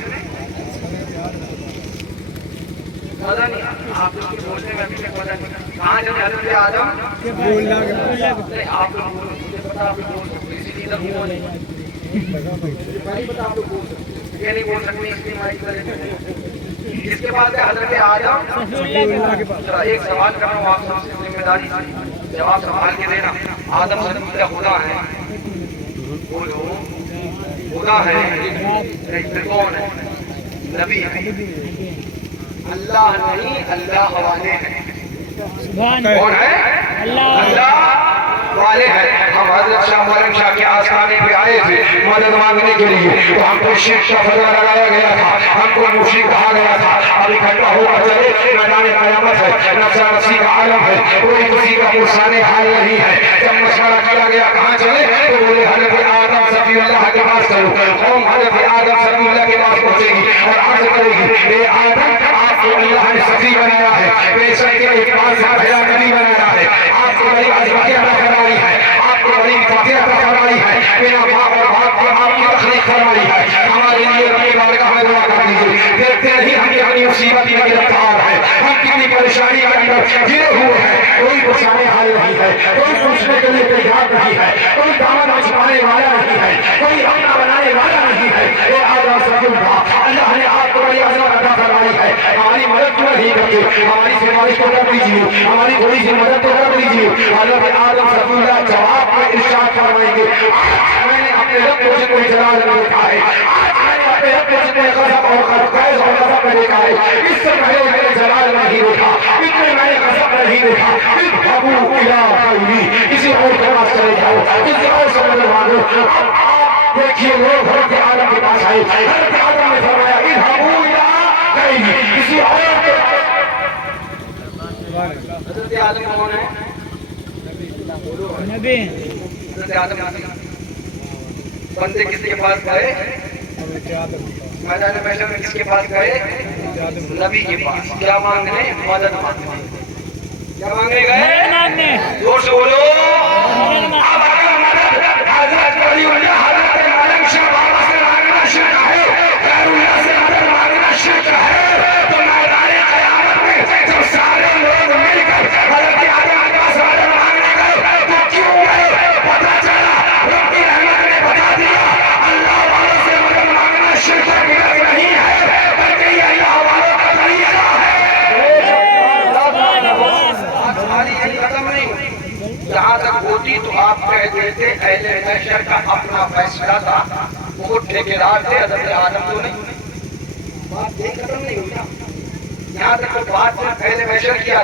پتا نہیں آپ لوگ کی سوچنے میں ابھی تک پتا نہیں کہاں چلے حضرت آدم نہیں آپ لوگ مجھے پتا آپ لوگ بول سکتے اسی لیے تک بول نہیں پتا آپ لوگ بول سکتے یہ نہیں بول سکتے اس لیے مائک کریں کس کے پاس ہے حضرت آدم ذرا ایک سوال کر رہا ہوں آپ سب سے ذمہ داری جواب سنبھال کے دینا آدم صدیق کا خدا ہے بولو خدا ہے پھر کون ہے نبی ہے اللہ نہیں اللہ والے ہیں کون ہے اللہ والے ہیں ہم حضرت شاہ مرم شاہ کے آسانے پہ آئے تھے مدد مانگنے کے لیے تو ہم کو شرک کا فتویٰ لگایا گیا تھا ہم کو مشرک کہا گیا تھا اب اکٹھا ہو کر چلے میدان قیامت ہے نفس نفسی کا عالم ہے کوئی کسی کا پرسانے حال نہیں ہے جب مشورہ کیا گیا کہاں چلے تو بولے حضرت آدم صفی اللہ کے پاس چلو قوم حضرت آدم صفی اللہ کے پاس پہنچے گی اور عرض کرے گی اے آدم آپ کو اللہ نے صفی بنایا ہے بے شک کے ایک بار سے بھیا نبی بنایا ہے آپ کو بڑی عظمت عطا فرمائی ہے آپ کو بڑی فضیلت عطا فرمائی ہے میرا باپ اور باپ کو آپ کی تخلیق فرمائی ہے ہمارے لیے رب کی بارگاہ میں دعا کر دیجیے دیکھتے نہیں ہم اپنی مصیبت میں گرفتار ہے ہم کتنی پریشانی کے اندر گرے ہوئے ہیں کوئی پریشانی حل نہیں ہے کوئی پوچھنے کے لیے تیار نہیں ہے کوئی دامن چھپانے والا نہیں ہے کوئی اپنا بنانے والا نہیں ہے اے آدم صلی اللہ اللہ نے آپ کو بڑی عظمت عطا فرمائی ہے ہماری مدد کیوں نہیں کرتے ہماری سفارش کو کر دیجیے ہماری تھوڑی سی مدد تو کر دیجیے حضرت آدم صلی اللہ جواب میں ارشاد فرمائیں گے میں نے اپنے رب کو سے کوئی جلال نہیں دیکھا ہے میں نے اپنے رب کو سے کوئی غضب اور قیض اور غضب نہیں دیکھا ہے اس سے پہلے میں نے جلال نہیں دیکھا اتنے میں نے غضب نہیں دیکھا اذهبوا الى غيري کسی اور کے پاس چلے جاؤ کسی اور سے مدد مانگو آپ دیکھیے لوگ حضرت آدم کے پاس آئے حضرت آدم نے فرمایا اذهبوا الى غيري کسی اور کے حضرت آدم کون ہے نبی حضرت آدم بندے کسی کے پاس گئے میدان محشر میں کس کے پاس گئے نبی کے پاس کیا مانگنے مدد مانگنے کیا مانگنے گئے زور سے بولو اب اگر مدد حضرت ولی اللہ حضرت معلم شاہ بابا سے مانگنا شرک ہے غیر اللہ سے مدد مانگنا شرک ہے تو میدان قیامت میں جب سارے لوگ مل کر حضرت آدم کے پاس مدد مانگنے گئے تو کیوں گئے پتہ چلا رب کی رحمت نے بتا دیا اللہ والوں سے مدد مانگنا شرک نہیں ہے بلکہ یہ اللہ والوں کا طریقہ ہے ختم نہیں جہاں تک ہوتی تو آپ کہہ دیتے اہل محشر کا اپنا فیصلہ تھا وہ ٹھیکیدار تھے حضرت آدم تو نہیں بات یہ ختم نہیں ہوئی یہاں تک تو بات سے پہلے محشر کیا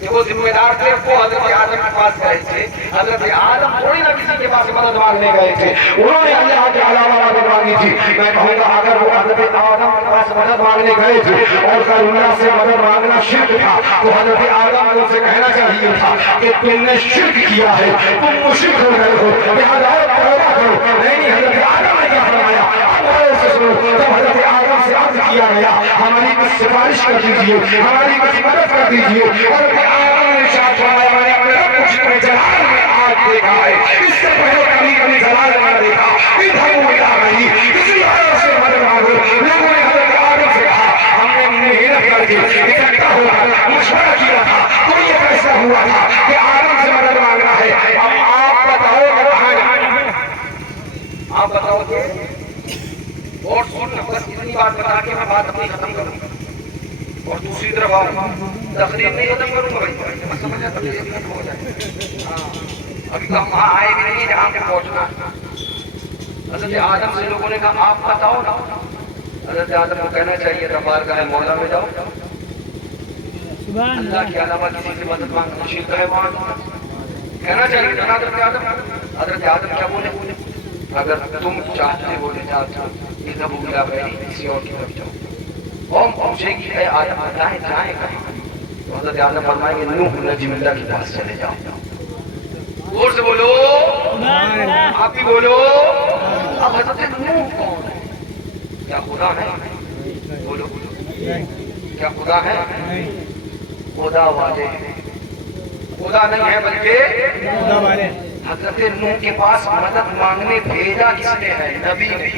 کہ وہ ذمہ دار تھے، وہ حضرت آدم کے پاس گئے تھے. حضرت آدم تھوڑی نہ کسی کے پاس مدد مانگنے گئے تھے، انہوں نے اللہ کے علاوہ مدد مانگی تھی. میں کہوں گا اگر وہ حضرت آدم کے پاس مدد مانگنے گئے تھے اور کل اللہ سے مدد مانگنا شرک تھا تو حضرت آدم کو سے کہنا چاہیے تھا کہ تم نے شرک کیا ہے، تم مشرک ہو گئے ہو، لہذا توبہ کرو. نہیں، حضرت آدم نے کیا فرمایا؟ جب حضرت آدم سے عرض کیا گیا ہماری کچھ سفارش کر دیجیے، ہماری کچھ مدد کر دیجیے، حضرت آدم نے ارشاد فرمایا میں نے اپنے رب کو جتنے جلال میں آج دیکھا ہے اس سے پہلے کبھی کبھی جلال میں نہ دیکھا. ادھر وہ ملا نہیں، اسی وجہ سے مدد مانگو. لوگوں نے حضرت آدم سے کہا ہم نے محنت کر کے اکٹھا ہو کر مشورہ کیا تھا تو یہ فیصلہ ہوا تھا کہ آدم سے مدد مانگنا ہے. اب آپ بتاؤ کہاں جانا ہے؟ آپ بتاؤ کہ اور سن بس اتنی بات بتا کے میں بات اپنی ختم کروں گا اور دوسری طرف آؤں. تقریر نہیں ختم کروں گا بھائی، میں سمجھا تقریر ختم ہو جائے. ابھی تو ہم وہاں آئے بھی نہیں جہاں پہ پہنچنا. حضرت آدم سے لوگوں نے کہا آپ بتاؤ نا. حضرت آدم کو کہنا چاہیے تھا بارگاہ مولا میں جاؤ، اللہ کے علاوہ کسی سے مدد مانگنا شرک ہے. وہاں کہنا چاہیے تھا حضرت آدم. حضرت آدم کیا بولے؟ اگر تم چاہتے ہو اذهبوا الى غیری، کسی اور کی طرف جاؤ. قوم پوچھے گی اے آدم جائیں کہاں؟ تو حضرت آدم فرمائیں گے نوح نجم اللہ کے پاس چلے جاؤ. زور سے بولو، آپ بھی بولو. اب حضرت نوح کون ہے؟ کیا خدا ہے؟ بولو کیا خدا ہے؟ خدا والے ہیں. خدا نہیں ہے بلکہ حضرت نوح کے پاس مدد مانگنے بھیجا کس نے ہے؟ نبی نے.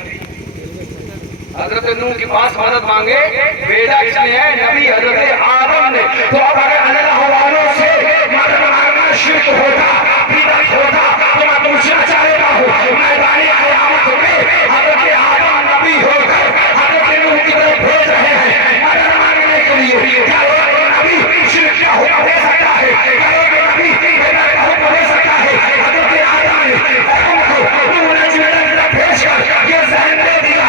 حضرت نوح کے پاس مدد مانگے بھیجا کس نے ہے؟ نبی حضرت آدم نے. تو اب اگر اللہ والوں سے مدد مانگنا شرک ہوتا، بدعت ہوتا تو میں پوچھنا چاہتا ہوں میدان قیامت میں حضرت آدم نبی ہو کر حضرت نوح کی طرف بھیج رہے ہیں مدد مانگنے کے لیے. کیا نبی شرک کا حکم دے سکتا ہے؟ کیا نبی بدعت کا حکم دے سکتا ہے؟ حضرت آدم نے حکم کو نوح نجم اللہ بھیج کر یہ ذہن دے دیا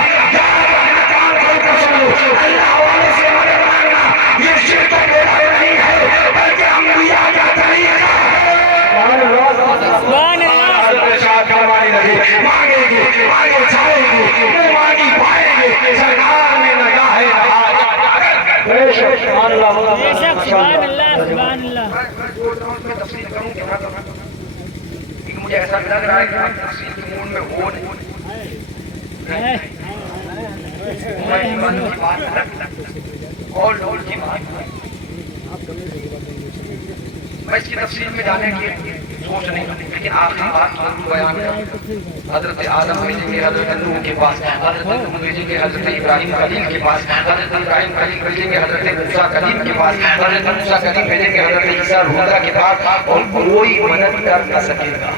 اللہ والے سے مدد مانگنا یہ شرک نہیں ہے بلکہ انبیاء کا طریقہ ہے. سبحان اللہ. مانگیں گے آگے جائیں گے وہ مانگی پائیں گے سرکار میں نگاہ ہے. بے شک سبحان اللہ سبحان اللہ. میں تفصیل کروں کہ کیونکہ مجھے ایسا لگ رہا ہے کہ آپ تفصیل کے موڈ میں ہو نہیں. اور لوگ کی بات میں اس کی تفصیل میں جانے کی سوچ نہیں، لیکن آخری بات بیان کروں. حضرت آدم بھیجیں گے حضرت نوح کے پاس، حضرت نوح بھیجیں گے حضرت ابراہیم خلیل کے پاس، حضرت ابراہیم خلیل بھیجیں گے حضرت موسیٰ کلیم کے پاس، حضرت موسیٰ کلیم بھیجیں گے حضرت عیسیٰ روح اللہ کے پاس، اور کوئی مدد کر نہ سکے گا.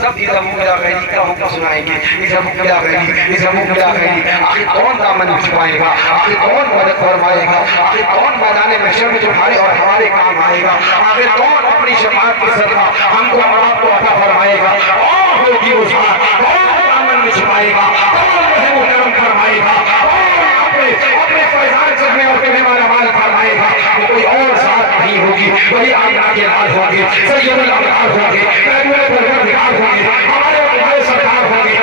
سب اذهبوا الى غیری کا حکم سنائیں گے. اذهبوا الى غیری، اذهبوا الى غیری. آخر کون دامن چھپائے گا؟ آخر کون مدد فرمائے گا؟ آخر کون میدان محشر میں تمہارے اور ہمارے کام آئے گا؟ آخر کون اپنی شفاعت کے صدقہ ہم کو اور آپ کو عطا فرمائے گا؟ کون ہوگی وہ ذات؟ کون دامن میں چھپائے گا؟ کون رحم و کرم فرمائے گا؟ کون اپنے فیضان سے ہمیں اور تمہیں مالا مال فرمائے گا؟ کوئی اور ذات نہیں ہوگی. وہی آمنہ کے لال ہوں گے، سید الابرار ہوں گے، محبوب پروردگار ہوں گے، ہمارے تمہارے سرکار ہوں گے.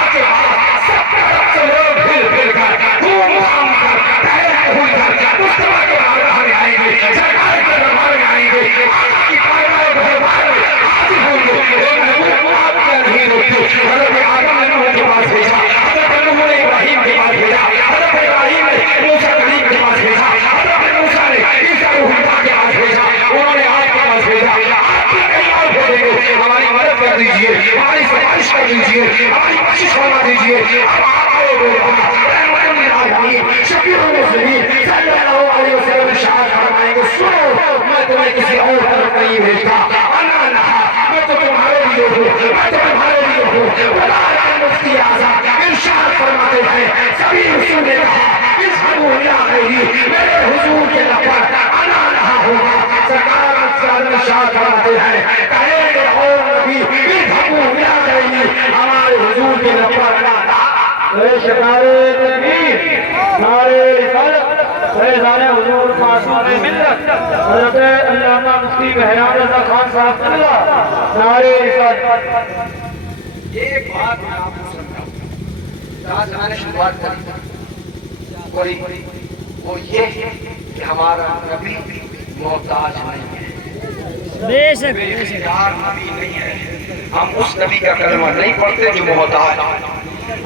آپ کے بعد سب طرف سے لوگ پھر پھر کر دھوم دھام کر پہلے ہوئی کر مصطفیٰ کے بارگاہ میں آئیں گے، سرکار کے دربار میں آئیں گے. آقا کی پائے دربار میں حاضر ہوں گے. ایک محبوب آپ کیا نہیں روکتے. حضرت آدم نے نوح کے پاس بھیجا، حضرت نوح نے ابراہیم کے پاس بھیجا، حضرت ابراہیم نے موسیٰ کلیم کے پاس بھیجا، حضرت موسیٰ نے عیسیٰ روح اللہ کے پاس بھیجا، انہوں نے آپ کے پاس بھیجا. آپ بھی کہیں اور بھیجیں گے. ہماری مدد کر دیجیے، ہماری سفارش کر دیجیے، ہماری بخشش فرما دیجیے. اب آپ آئے ہوئے رحمت للعالمین شفیع المسلمین صلی اللہ علیہ وسلم ارشاد فرمائیں گے سنو میں تمہیں کسی اور طرف نہیں بھیجتا. انا لہا میں تو تمہارے لیے ہوں، میں تو تمہارے لیے ہوں. ولا مفتی اعظم ارشاد فرماتے ہیں سبھی رسول نے کہا اذهبوا الى غیری، میرے حضور کے لفظ انا لہا ہوگا. سرکار ارشاد فرماتے ہیں کہیں گے اور نبی اذهبوا الى غیری، ہمارے حضور کے لفظ انا لہا. شکار تکبیر، نعرہ رسالت، فیضان حضور معصوم ملت حضرت علامہ مفتی بہرام رضا خان صاحب اللہ نعرہ رسالت. ایک بات میں آپ کو سمجھاؤں جہاں سے میں نے شروعات کری وہ یہ ہے کہ ہمارا نبی محتاج نہیں ہے، بے شک بے اختیار نبی نہیں ہے. ہم اس نبی کا کلمہ نہیں پڑھتے جو محتاج ہے،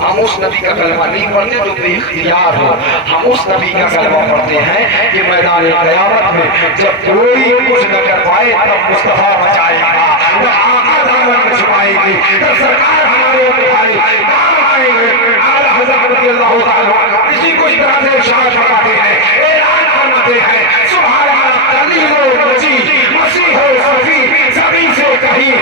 ہم اس نبی کا کلمہ نہیں پڑھتے جو بے اختیار ہو. ہم اس نبی کا کلمہ پڑھتے ہیں کہ میدان قیامت میں جب کوئی کچھ نہ کر پائے تب مصطفیٰ بچائے گا، جب آقا دامن میں چھپائے گی، جب سرکار ہمارے اٹھائے کام آئیں گے. اعلیٰ حضرت رضی اللہ تعالیٰ اسی کو اس طرح سے ارشاد فرماتے ہیں، اعلان فرماتے ہیں سبحان کلیل و مجید مسیح و صفی زمین سے کہیں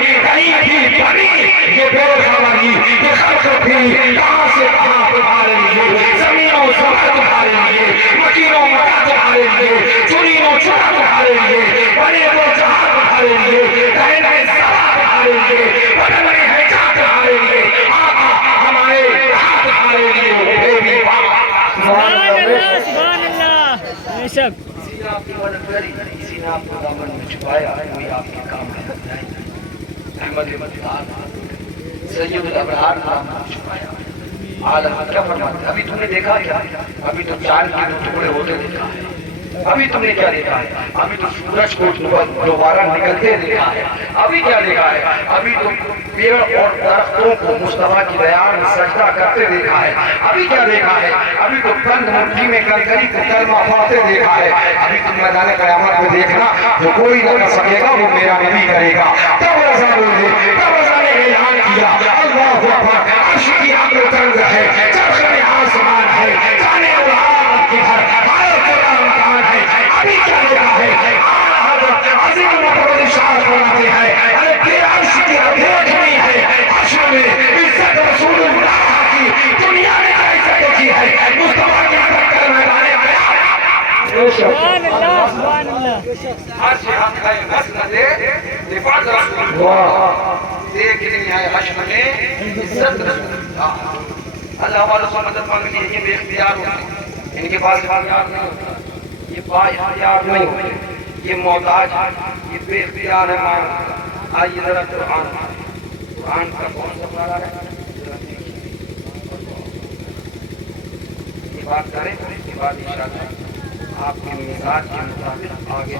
بھی بنی یہ بے خبری یہ خلق پھری کہاں سے کہاں تمہارے لیے زمین و سماء تمہارے لیے مکین و مکہ تمہارے لیے چنین و چنا تمہارے لیے بڑے و جہاں تمہارے لیے کہیں نئے سرا تمہارے لیے بڑے بڑے ہیں جا تمہارے لیے آقا ہمارے ہاتھ تمہارے لیے بے بھی سبحان اللہ سبحان اللہ بے شک کسی نے آپ کی مدد کری، کسی نے آپ کو دامن میں چھپایا، کوئی آپ کے کام میں نہیں. احمد مددگار سید الابرار نے دامن میں چھپایا. عالم کیا فرماتے ہیں؟ ابھی تم نے دیکھا کیا؟ ابھی تو چاند کے 2 ٹکڑے ہوتے دیکھا ہے. ابھی تم نے کیا دیکھا ہے؟ ابھی تو سورج کو دوبارہ نکلتے دیکھا ہے. ابھی کیا دیکھا ہے؟ ابھی تو پیڑ اور درختوں کو مصطفیٰ کی بیان میں سجدہ کرتے دیکھا ہے. ابھی کیا دیکھا ہے؟ ابھی تو کند مٹھی میں کنکری کو کلمہ پڑھتے دیکھا ہے. ابھی تم میدان قیامت میں دیکھنا جو کوئی نہ کر سکے گا وہ میرا نبی کرے گا. تب رضا بولے، تب رضا نے اعلان کیا اللہ اکبر عرش کی عقل تنگ ہے، چرخ آسمان ہے، جانے اللہ کی ہر ابھی کیا دیکھا ہے؟ عظیم مقبول شاہ فرماتے ہیں ارے تیرا عرش کی دیکھنی ہے، عرش میں عزت رسول اللہ کی دنیا نے کیسے دیکھی ہے؟ مصطفیٰ کی عزت کر میدان سبحان اللہ سبحان اللہ عرش حق ہے مسند نفاذ رسول اللہ، دیکھنی ہے عرش میں عزت رسول اللہ. اللہ ہمارے سے مدد مانگنی ہے. یہ بے اختیار ہوتے ہیں، ان کے پاس اختیار نہیں ہوتا، یہ با اختیار نہیں ہوتے، یہ محتاج ہے، یہ بے اختیار ہے. مانگ آئیے ذرا قرآن کا کون سا پارہ ہے ذرا دیکھیے. یہ بات کریں تو اس کے بعد انشاءاللہ آپ کے مزاج کے مطابق آگے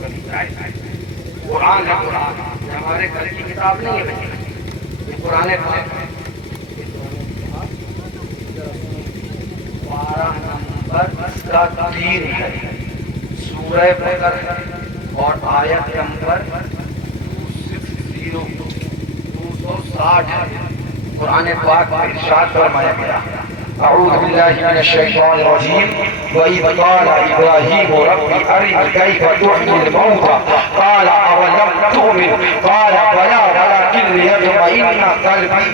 کبھی جائے. قرآن ہے، قرآن یہ ہمارے گھر کی کتاب نہیں ہے، یہ قرآن پاک ہے. پارہ نمبر اس کا 3 ہے، سورہ بقرہ ہے اور آیت نمبر 260 ہے. قرآن پاک میں ارشاد فرمایا گیا اعوذ باللہ من الشیطان الرجیم وَإِذْ قَالَ إِبْرَاهِيمُ رَبِّ أَرِنِي كَيْفَ تُحْيِي الْمَوْتَىٰ قَالَ أَوَلَمْ تُؤْمِنْ قَالَ بَلَىٰ وَلَٰكِن لِيَطْمَئِنَّ قَلْبِي.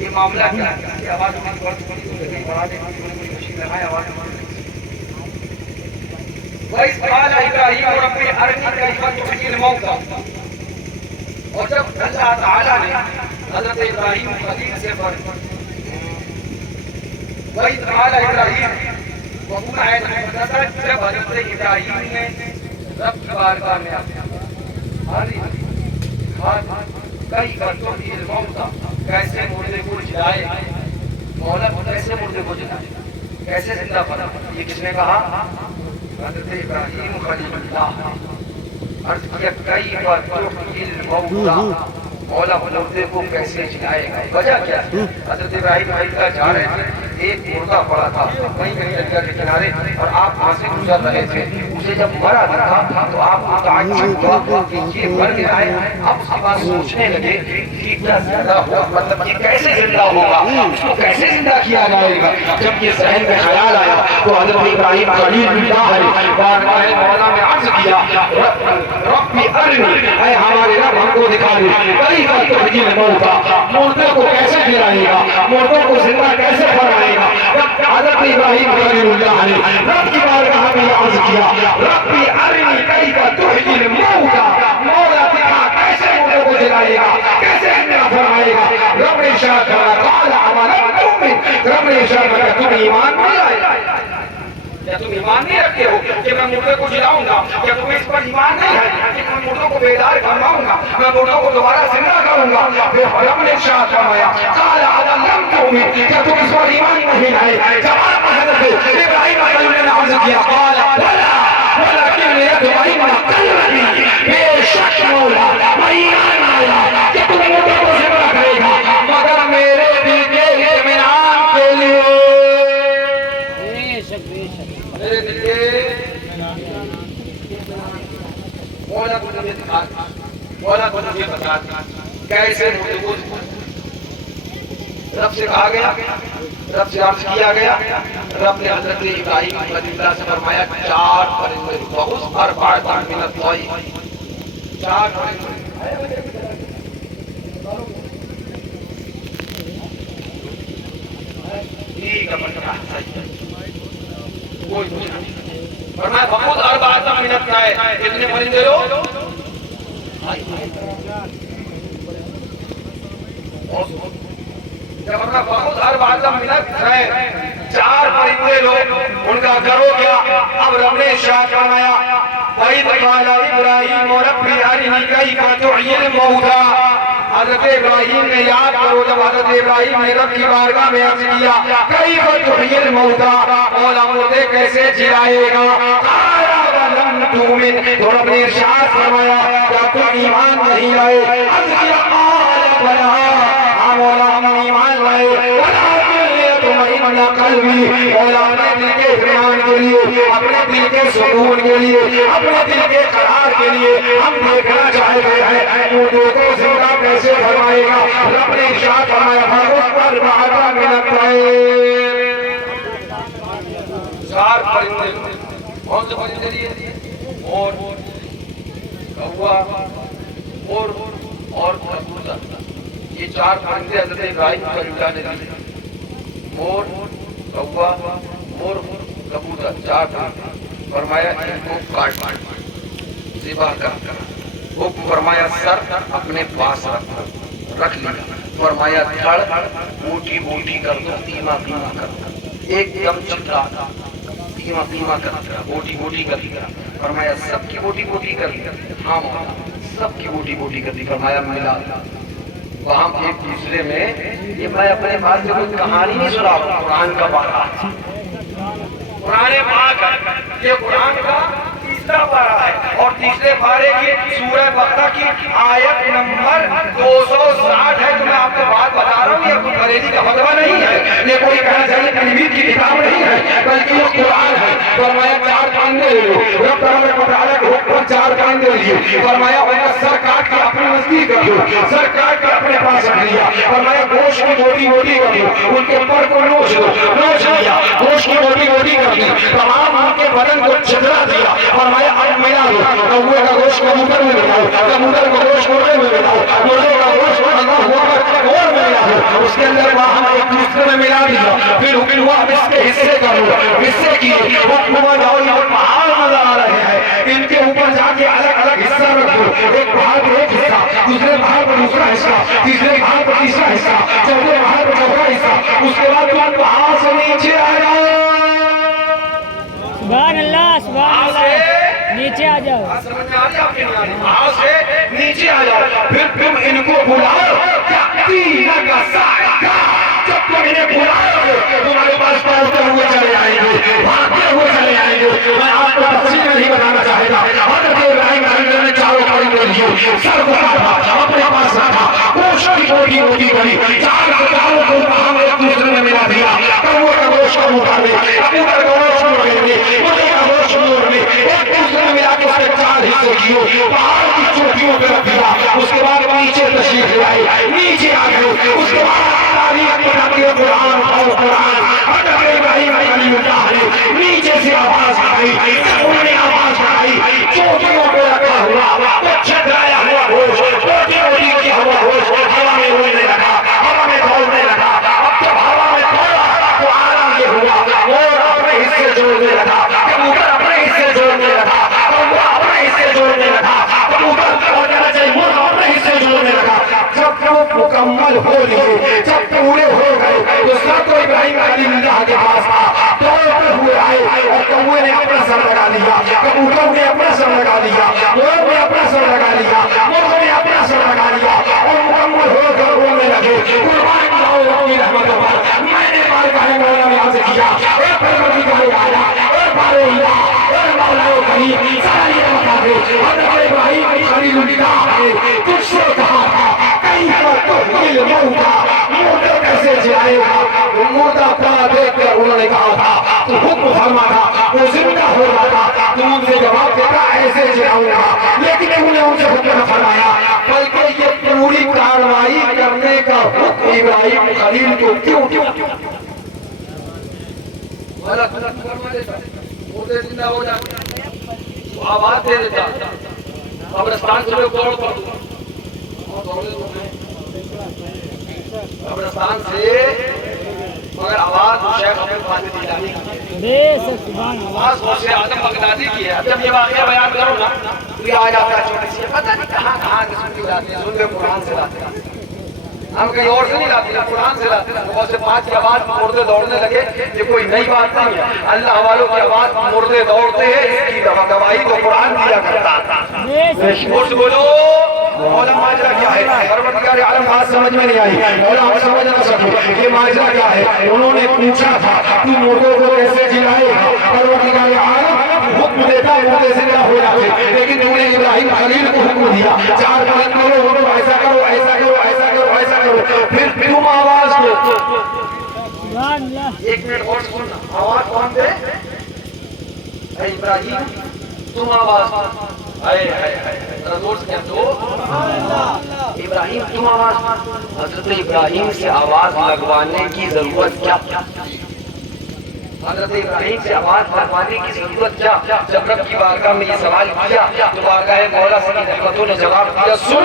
یہ معاملہ کیا ہے؟ یہ آواز میں بہت تھوڑی بڑھا دیں، مجھے مشین لگائے آواز میں. وَإِذْ قَالَ إِبْرَاهِيمُ رَبِّ أَرِنِي كَيْفَ تُحْيِي الْمَوْتَىٰ. اور جب اللہ تعالیٰ نے حضرت ابراہیم خلیل سے فرمایا وَإِذْ قَالَ إِبْرَاهِيمُ وَهُوَ عَلَىٰ جب حضرت ابراہیم نے رب کی بارگاہ میں کیف تحیی الموتیٰ کیسے مردے کو جلائے، مولا کیسے مردے کو جلائے، کیسے زندہ کرے. یہ کس نے کہا؟ حضرت ابراہیم خلیل اللہ. عرض کیا کیف تحیی الموتیٰ، مولا مردے کو کیسے جلائے گا. وجہ کیا ہے؟ حضرت ابراہیم علیہ جا رہے تھے، ایک مردہ پڑا تھا کہیں دریا کے کنارے اور آپ وہاں سے گزر رہے تھے. اسے جب مرا دیکھا تو آپ متعجب ہوا کہ یہ مر گیا ہے. اب اس کے بعد سوچنے لگے کہ کیا زندہ ہوا، مطلب یہ کیسے زندہ ہوگا، اس کو کیسے زندہ کیا جائے گا. جب یہ ذہن میں خیال آیا تو حضرت ابراہیم خلیل اللہ علیہ بارگاہ مولا میں عرض کیا ربی ارنی، اے ہمارے رب ہم کو دکھا دے کیف تحیی الموتیٰ، مردے کو کیسے جلائے گا، مردوں کو زندہ کیسے فرمائے گا. حضرت ابراہیم خلیل اللہ علیہ رب کی بارگاہ میں عرض کیا ربی ارنی کیف تحیی الموتیٰ، مولا دکھا کیسے مردوں کو جلائے گا، کیسے زندہ فرمائے گا. رب نے ارشاد فرمایا قال اولم تؤمن، رب نے ایمان نہیں لائے؟ کیا تم ایمان نہیں رکھتے ہو کہ میں مردے کو جلاؤں گا؟ کیا تمہیں اس پر ایمان نہیں ہے کہ میں مردوں کو بیدار کرواؤں گا، میں مردوں کو دوبارہ زندہ کروں گا؟ پھر حرم نے ارشاد فرمایا قال لم تؤمن، کیا تم اس پر ایمان نہیں لائے؟ جواب حضرت ابراہیم علیہ السلام نے عرض کیا قال بلا ولكن ليطمئن قلبي، بے شک مولا میں ایمان لایا کہ تم مردوں کو زندہ کرے گا، مگر میرے دل کے اطمینان کے لیے، میرے دل کے مولا کو مجھے دکھا، مولا کو مجھے بتا کیسے مردوں کو رب سے کہا گیا، رب سے عرض کیا گیا، رب نے حضرت ابراہیم علیہ السلام سے فرمایا 4 پرندے بہت اربعۃ من الطیر، 4 پرندے ٹھیک ہے بندہ کوئی نہیں فرمایا بہت اربعۃ من الطیر، کتنے پرندے لو؟ جب اپنا بہت اربعۃ من الطیر، 4 پرندے لو، ان کا کرو کیا؟ اب رب نے ارشاد فرمایا وَإِذْ قَالَ إِبْرَاهِيمُ رَبِّ أَرِنِي كَيْفَ تُحْيِي الْمَوْتَىٰ، حضرت ابراہیم نے یاد کرو جب حضرت ابراہیم نے رب کی بارگاہ میں عرض کیا کیف تحیی الموتیٰ، مولا مردے کیسے جلائے گا؟ قال ولم تؤمن، تو رب نے ارشاد فرمایا کیا تم ایمان نہیں لائے؟ عرض کیا قال بلا، ہاں مولا ہم ایمان لائے، ولكن ليطمئن قلبی، مولا اپنے دل کے اطمینان کے لیے، اپنے دل کے سکون کے لیے، اپنے دل کے قرار کے لیے ہم دیکھنا چاہتے ہیں مردوں کو زندہ کیسے فرمائے گا؟ رب نے ارشاد فرمایا اربعۃ من الطیر، 4 پرندے، کون سے پرندے لیے؟ اور کوا اور کبوتر، یہ 4 پرندے حضرت ابراہیم خلیل اللہ نے دیے، مور، کوا، مور، کبوتر، 4 پرندے، فرمایا ان کو کاٹ ذبح کر، حکم فرمایا سر اپنے پاس رکھ لیا، فرمایا دھڑ موٹی موٹی کر دو، قیمہ قیمہ کر دو، ایک دم چکا قیمہ قیمہ کر دیا، موٹی موٹی کر دیا، فرمایا سب کی موٹی موٹی کر دیا، ہاں مولا سب کی موٹی موٹی کر دی، فرمایا ملا وہاں ایک دوسرے میں، یہ میں اپنے پاس سے کوئی کہانی نہیں سنا رہا ہوں، قرآن کا پارہ، قرآن پاک یہ قرآن کا تیسرا پارہ ہے، اور تیسرے پارے کی سورہ بقرہ کی آیت نمبر 260 ہے، جو میں آپ کو بات بتا رہا ہوں، یہ کوئی بریلی کا فتویٰ نہیں ہے، یہ کوئی کہنا چاہیے تنویر کی کتاب نہیں ہے، بلکہ یہ قرآن ہے۔ فرمایا 4 پرندے لے لو، رب تبارک و تعالیٰ کے حکم پر 4 پرندے لیے، فرمایا ان کا سر کاٹ کے اپنے نزدیک رکھ لو، سر کاٹ کے اپنے پاس رکھ لیا، فرمایا گوشت کی موٹی موٹی کر لو، ان کے پر کو نوچ لو، نوچ لیا، گوشت کی موٹی موٹی کر لی، تمام ان کے بدن کو چھترا دیا، فرمایا اب ملا دو، کوے کا گوشت کبوتر میں ملاؤ، کبوتر کا گوشت مرغے میں ملاؤ، مرغے کا گوشت اور میں ملا دو، اس کے اندر وہاں ایک دوسرے میں ملا دیا، پھر حکم ہوا اب اس کے حصے کر لو، حصے کیے، حکم ہوا جاؤ یہ پہاڑ نظر آ رہے ہیں، ان کے اوپر جا کے الگ الگ حصہ رکھ دو، ایک پہاڑ پر ایک حصہ، دوسرے پہاڑ پر دوسرا حصہ، تیسرے پہاڑ پر تیسرا حصہ، چوتھے پہاڑ پر چوتھا حصہ، اس کے بعد تم پہاڑ سے نیچے آ جاؤ، سبحان اللہ سبحان اللہ، نیچے آ جاؤ، پہاڑ سے نیچے آ جاؤ، پھر تم ان کو بلاؤ، جب تم انہیں بلاؤ تمہارے پاس پہنچتے ہوئے چلے آئیں گے، بھاگتے ہوئے چلے آئیں گے، میں آپ کو تفصیل نہیں بتانا چاہتا، حضرت ابراہیم علیہ السلام نے 4 پرندے لیے، سر کو کاٹا، اپنے پاس رکھا، گوشت کی موٹی موٹی کری، 4 کو ہم ایک دوسرے میں ملا دیا، کوے کا گوشت کبوتر میں، کبوتر کا گوشت مرغے میں، مرغے کا گوشت مور میں، ایک دوسرے میں ملا کے اس کے 4 حصے کیے، پہاڑ کی چوٹیوں پہ رکھ دیا، اس کے بعد نیچے تشریف لے آئے، نیچے آ گئے، اس کے بعد تاریخ بتاتی ہے قرآن اور قرآن، حضرت ابراہیم خلیل اللہ نے نیچے سے آواز آئی، جب انہوں نے آواز آئی، چوٹیوں پہ رکھا ہوا، وہ چھترایا ہوا گوشت، چھوٹی موٹی کیا ہوا گوشت، ہوا میں اڑنے لگا، ہوا میں دوڑنے لگا، اب جب ہوا میں دوڑا تو آرام یہ ہوا، اور اپنے حصے جوڑنے لگا، کبوتر اپنے حصے جوڑنے لگا، کوا اپنے حصے جوڑنے لگا، کبوتر اور کہنا چاہیے مرغ اپنے حصے جوڑنے لگا، جب وہ مکمل ہو لیے، جب پورے ہو گئے تو سر تو ابراہیم خلیل اللہ کے پاس تھا، دوڑتے ہوئے آئے اور کوے نے اپنا سر لگا لیا، کبوتر نے اپنا سر لگا لیا، مور نے اپنا سر لگا لیا، مرغ نے اپنا سر لگا لیا اور مکمل ہو کر رونے لگے، قربان جاؤ اپنی رحمتوں پر، میں نے بارگاہ مولا میں عرض کیا، اے پروردگار اعلیٰ، اے بار اللہ، اے مولا کریم، ساری بتا دے حضرت ابراہیم خلیل اللہ نے تجھ سے کہا تھا کیف تحیی الموتیٰ، مردے کیسے جلائے گا؟ مردہ پڑا دیکھ کر انہوں نے کہا تھا تو حکم فرما تھا وہ زندہ ہو جاتا، تو ان سے جواب دیتا ایسے جلاؤں گا، لیکن انہوں نے ان سے حکم نہ فرمایا بلکہ یہ پوری کارروائی کرنے کا حکم ابراہیم خلیل کو کیوں مردے زندہ ہو جاتے آواز دے دیتا، قبرستان سے لوگ دوڑ پڑتا، قبرستان سے مگر آواز شیخ عبد القادر جیلانی کی ہے، آواز غوث اعظم بغدادی کی ہے۔ جب یہ واقعہ بیان کروں نا تو یہ آ جاتا ہے چھوٹی سی، پتہ نہیں کہاں کے سن کے لاتے ہیں، سن کے قرآن سے لاتے ہیں، ہم کہیں اور سے نہیں لاتے ہیں، قرآن سے لاتے ہیں۔ غوث پاک کی آواز مردے دوڑنے لگے، یہ کوئی نئی بات نہیں ہے، اللہ والوں کی آواز مردے دوڑتے ہیں، اس کی گواہی تو قرآن دیا کرتا تھا۔ اور سے بولو مولا ماجرا کیا ہے؟ پروردگار عالم بات سمجھ میں نہیں آئی، مولا آپ سمجھ نہ سکو یہ ماجرا کیا ہے؟ انہوں نے پوچھا تھا تو مردوں کو کیسے جلائے گا؟ پروردگار عالم حکم دیتا مردے زندہ ہو جاتے، لیکن تم نے ابراہیم خلیل کو حکم دیا 4 کام کرو، ایسا کرو، ایسا کرو، ایسا کرو، ایسا کرو، پھر تم آواز دو۔ 1 منٹ اور سننا، آواز کون دے؟ اے ابراہیم تم آواز دو، زور سے کہہ دو ابراہیم تم آواز۔ حضرت ابراہیم سے آواز لگوانے کی ضرورت کیا؟ حضرت ابراہیم سے آواز لگوانے کی ضرورت کیا؟ جب رب کی بارگاہ میں یہ سوال کیا تو بارگاہ مولا سے رحمتوں نے جواب دیا، سنو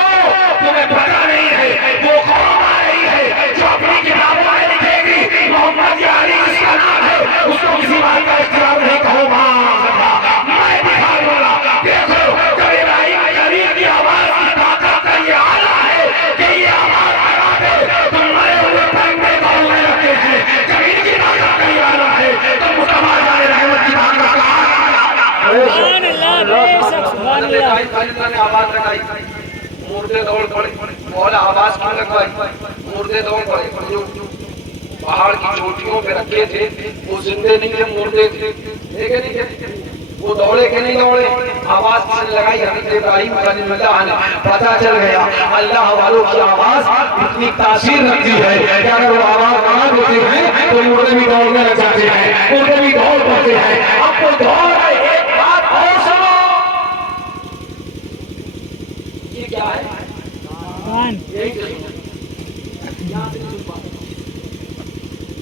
تمہیں پتہ نہیں ہے وہ قوم آ رہی ہے جو اپنی کتابوں میں لکھے گی محمد علی اس کا نام ہے، اس کو کسی بات کا اختیار نہیں کہو میں دکھا دوں گا۔ دیکھو جب ابراہیم خلیل کی آواز کی طاقت کا یہ آلہ ہے کہ یہ آواز آیا ہے تو مرے ہوئے پھینکنے کو ہوئے رکھتے ہیں، جب ان کی طاقت کا یہ آلہ ہے تو مصطفیٰ جان رحمت کی طاقت کا سبحان اللہ، بے شک سبحان اللہ۔ خلیل نے آواز لگائی، مردے دوڑ پڑے، مولا آواز کیوں لگوائی؟ مردے دوڑ پڑے، جو پہاڑ کی چوٹیوں پہ رکھے تھے وہ زندے نہیں تھے، مردے تھے، دیکھے نہیں تھے، وہ دوڑے کہ نہیں دوڑے؟ آواز کس نے لگائی؟ حضرت ابراہیم خلیل اللہ نے۔ پتہ چل گیا اللہ والوں کی آواز اتنی تاثیر رکھتی ہے کہ اگر وہ آواز نہ دیتے ہیں تو مردے بھی دوڑنے لگ جاتے ہیں، مردے بھی دوڑ پڑتے ہیں۔ اب کوئی دوڑ ہے، ایک بات اور سنو، یہ کیا ہے؟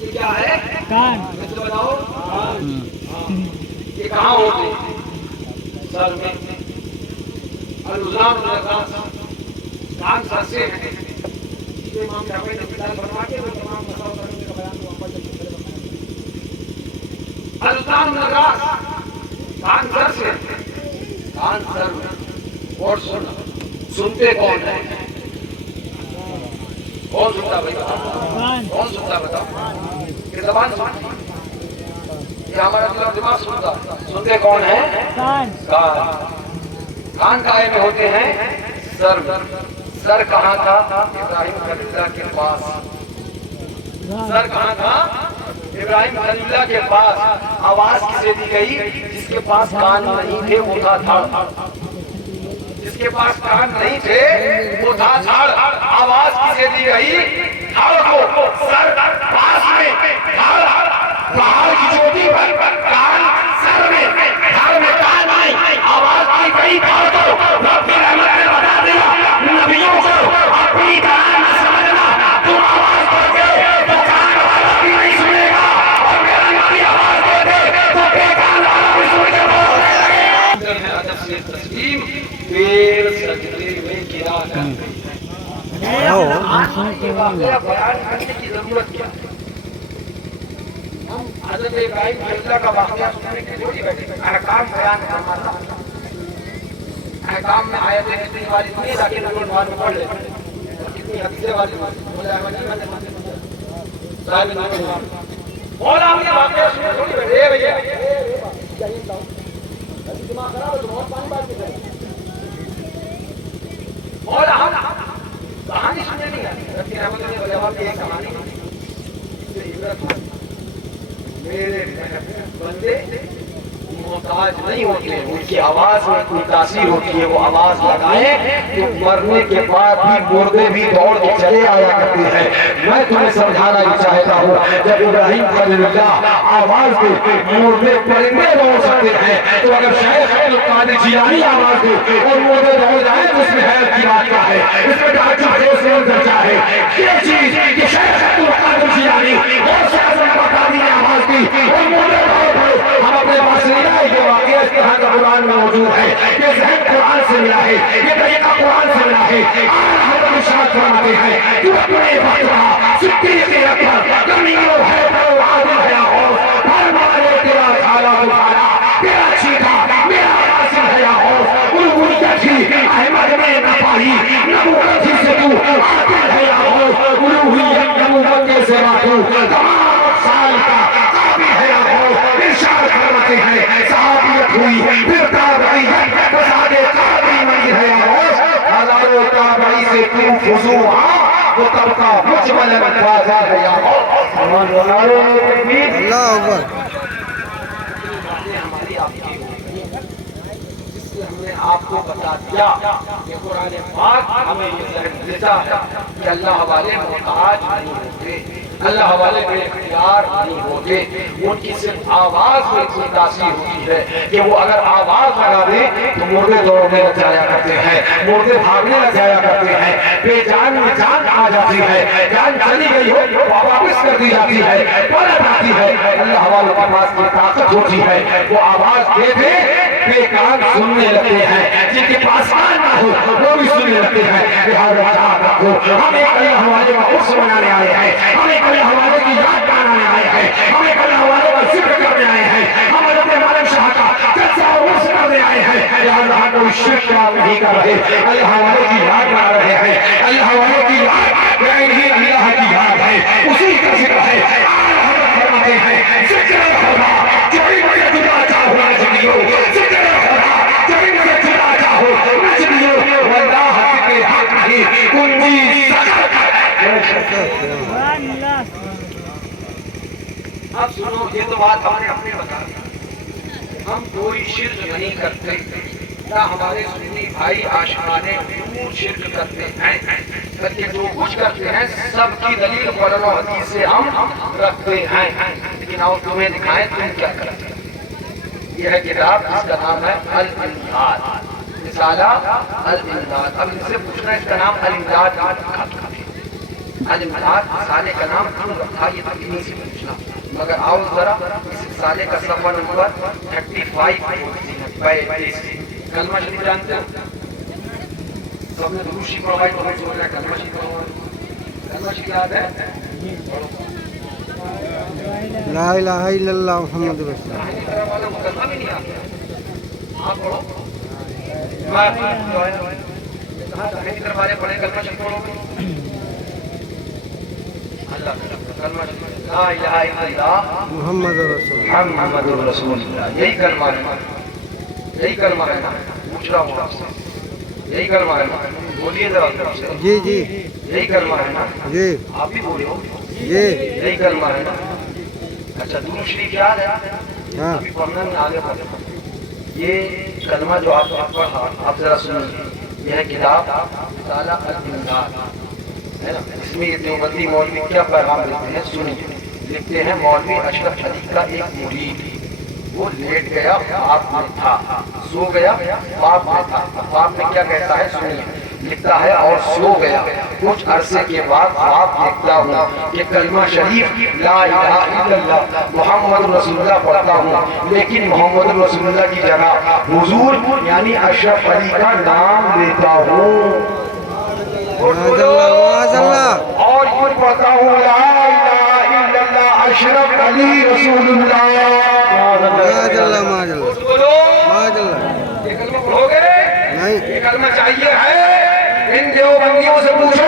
یہ کیا ہے؟ بتاؤ یہ کہاں ہوتے؟ سر میں الزام کان سر سے ہے، امام جعفر نے مثال فرما کے وہ تمام مسائل کرنے کا بیان ہوا پر الزام نگراس کان سر سے، کان سر میں اور سنتے کون ہے؟ کون سنتا بھائی بتاؤ؟ کون سنتا بتاؤ؟ کہ زبان سنتی، یہ ہمارا دل اور دماغ سنتا، سنتے کون ہیں؟ کان۔ کان کائے میں ہوتے ہیں سر میں۔ سر کہاں تھا؟ ابراہیم خلیل اللہ کے پاس۔ سر کہاں تھا؟ ابراہیم خلیل اللہ کے پاس۔ آواز کسے دی گئی؟ جس کے پاس کان نہیں تھے وہ تھا دھڑ، جس کے پاس کان نہیں تھے وہ تھا دھڑ۔ آواز کسے دی گئی؟ دھڑ کو۔ سر پاس میں، دھڑ پہاڑ کی چوٹی پر، کان سر میں، دھڑ میں کان نہیں۔ آواز کی گئی دھڑ کو۔ رب کی رحمت نے بتا دیا نبیوں کو اپنی طرح نہ سمجھنا، تم آواز دو گے تو کان والا بھی نہیں سنے گا، اور میرا نبی آواز دے دے تو بے کان والا بھی سن کے بولنے لگے۔ ادب سے تسلیم پیر سجدے میں گرا کر بیان کرنے کی ضرورت کیا؟ حضرت ابراہیم خلیل اللہ کا واقعہ سننے کے لیے بیٹھے، احکام بیان فرماتا۔ احکام میں آیتیں کتنی والی نہیں تاکہ نقل مان پڑھ لے، کتنی حدیثیں والی مولا ہم نے واقعہ سنے تھوڑی بیٹھے بھیا مولا ہم کہانی سننے نہیں آتی ربی رحمت نے جواب دیا کہانی میرے بندے محتاج نہیں ہوتے ان کی آواز میں کوئی تاثیر ہوتی ہے وہ آواز لگائیں تو مرنے کے بعد بھی مردے بھی دوڑ کے چلے آیا کرتے ہیں میں تمہیں سمجھانا یہ چاہتا ہوں جب ابراہیم خلیل اللہ آواز دے مردے پرندے دوڑ سکتے ہیں تو اگر شیخ عبدالقادر جیلانی آواز دے اور مردے دوڑ جائیں تو اس میں حیرت کی بات کیا ہے اس میں ڈاکٹر ہے اس میں درجہ ہے یہ چیز کہ شیخ عبدالقادر جیلانی اور شیخ عبدالقادر نے آواز دی اور مردے دوڑ پڑے ہم اپنے پاس نہیں لائے یہ واقعہ اس کے ہاں کا قرآن میں موجود ہے یہ ذہن قرآن سے ملا ہے یہ طریقہ قرآن سے ملا ہے آج ہم ارشاد فرماتے ہیں کہ اپنے وقت رہا صدیق اکبر کمیوں ہے تو عادل ہے اور فرمانے تیرا خالہ بخارا تیرا چیتا میرا قاسم ہے اور الولیت ہی احمد میں نہ پائی نبوت ہی سے تو عادل ہے اور الولیت نبوت کے سوا تو تمام سال کا قابل ہے اور ارشاد فرماتے ہیں صحابیت ہوئی پھر تابعیت فساد تابعی منی ہے اور ہزاروں تابعی سے تو فضوعا وہ طبقہ مجمل مفاظہ ہے یا اللہ اکبر ہماری آپ کی جس سے ہم نے آپ کو بتا دیا کہ قرآن پاک ہمیں یہ ذہن دیتا ہے کہ اللہ والے محتاج نہیں ہوتے اللہ والے بے اختیار نہیں ہوتے ان کی صرف آواز میں اتنی تاثیر ہوتی ہے کہ وہ اگر آواز لگا دیں تو مردے دوڑنے لگ جایا کرتے ہیں مردے بھاگنے لگ جایا کرتے ہیں بے جان میں جان آ جاتی ہے جان چلی گئی ہو واپس کر دی جاتی ہے پلٹ آتی ہے اللہ والوں کے پاس کی طاقت ہوتی ہے وہ آواز دے دے بے کان سننے لگتے ہیں جن کے پاس آن نہ ہو وہ بھی سننے لگتے ہیں لہذا یاد رکھو ہم ایک اللہ والے کا عرص منانے آئے ہیں ہم ایک اللہ والے کی یاد بنانے آئے ہیں ہم ایک اللہ والے کا ذکر کرنے آئے ہیں ہم اپنے مالک شاہ کا جلسہ عرص کرنے آئے ہیں لہذا کوئی شرک نہیں کر رہے اللہ والے کی یاد بنا رہے ہیں اللہ والے کی یاد یعنی اللہ کی یاد ہے اسی کا ذکر ہے آج ہم فرماتے ہیں ذکر خدا جو بھی مجھے جدا چاہو نجمیو ذکر خدا جو بھی مجھے جدا چاہو نجمیو واللہ ذکر حق نہیں کنجی سکر اب سنو یہ تو بات ہم نے اپنے بتا دی ہم کوئی شرک نہیں کرتے نہ ہمارے سنی بھائی عاشقان امور شرک کرتے ہیں بلکہ جو کچھ کرتے ہیں سب کی دلیل قرآن و حدیث سے ہم رکھتے ہیں لیکن آؤ تمہیں دکھائیں تم کیا کرتے ہیں یہ ہے کتاب جس کا نام ہے الامداد رسالہ الامداد اب ان سے پوچھنا اس کا نام الامداد الامداد رسالے کا نام کیوں رکھا یہ تو انہی سے پوچھنا مگر آؤ ذرا اس رسالے کا صفحہ نمبر 35 کلمہ شریف جانتے ہیں سب نے درود شریف پڑھائی تو ہمیں سمجھ رہا ہے کلمہ شریف پڑھائی کلمہ شریف یاد ہے لا الہ الا اللہ محمد رسول اللہ کلمہ بھی نہیں آتا آپ پڑھو کہاں داہنے کی طرف والے پڑھیں کلمہ شریف پڑھو کلمہ شریف لا الہ الا اللہ محمد رسول اللہ محمد رسول اللہ یہی کلمہ ہے یہی کلمہ ہے نا پوچھ رہا ہوں آپ سے یہی کلمہ ہے نا بولیے ذرا سے جی جی یہی کلمہ ہے نا جی آپ بھی بولے ہو جی یہی کلمہ ہے نا اچھا درود شریف یاد ہے ہاں ابھی پڑھنا میں آگے بڑھے یہ کلمہ جو آپ نے پڑھا آپ ذرا سنیے یہ ہے کتاب رسالہ الامداد ہے نا اس میں یہ دیوبندی مولوی کیا پیغام لکھتے ہیں سنیے لکھتے ہیں مولوی اشرف علی کا ایک مرید وہ لیٹ گیا خواب میں تھا سو گیا خواب میں تھا خواب میں کیا کہتا ہے سنیے لکھتا ہے اور سو گیا کچھ عرصے کے بعد خواب دیکھتا ہوں کہ کلمہ شریف لا الہ الا اللہ محمد رسول اللہ پڑھتا ہوں لیکن محمد رسول اللہ کی جگہ حضور یعنی اشرف علی کا نام لیتا ہوں اور یوں پڑھتا ہوں لا الہ الا اللہ اشرف علی رسول اللہ ماذاللہ ماذاللہ بولو ماذاللہ یہ کلمہ پڑھو گے نہیں یہ کلمہ چاہیے ہے ان دیوبندیوں سے پوچھو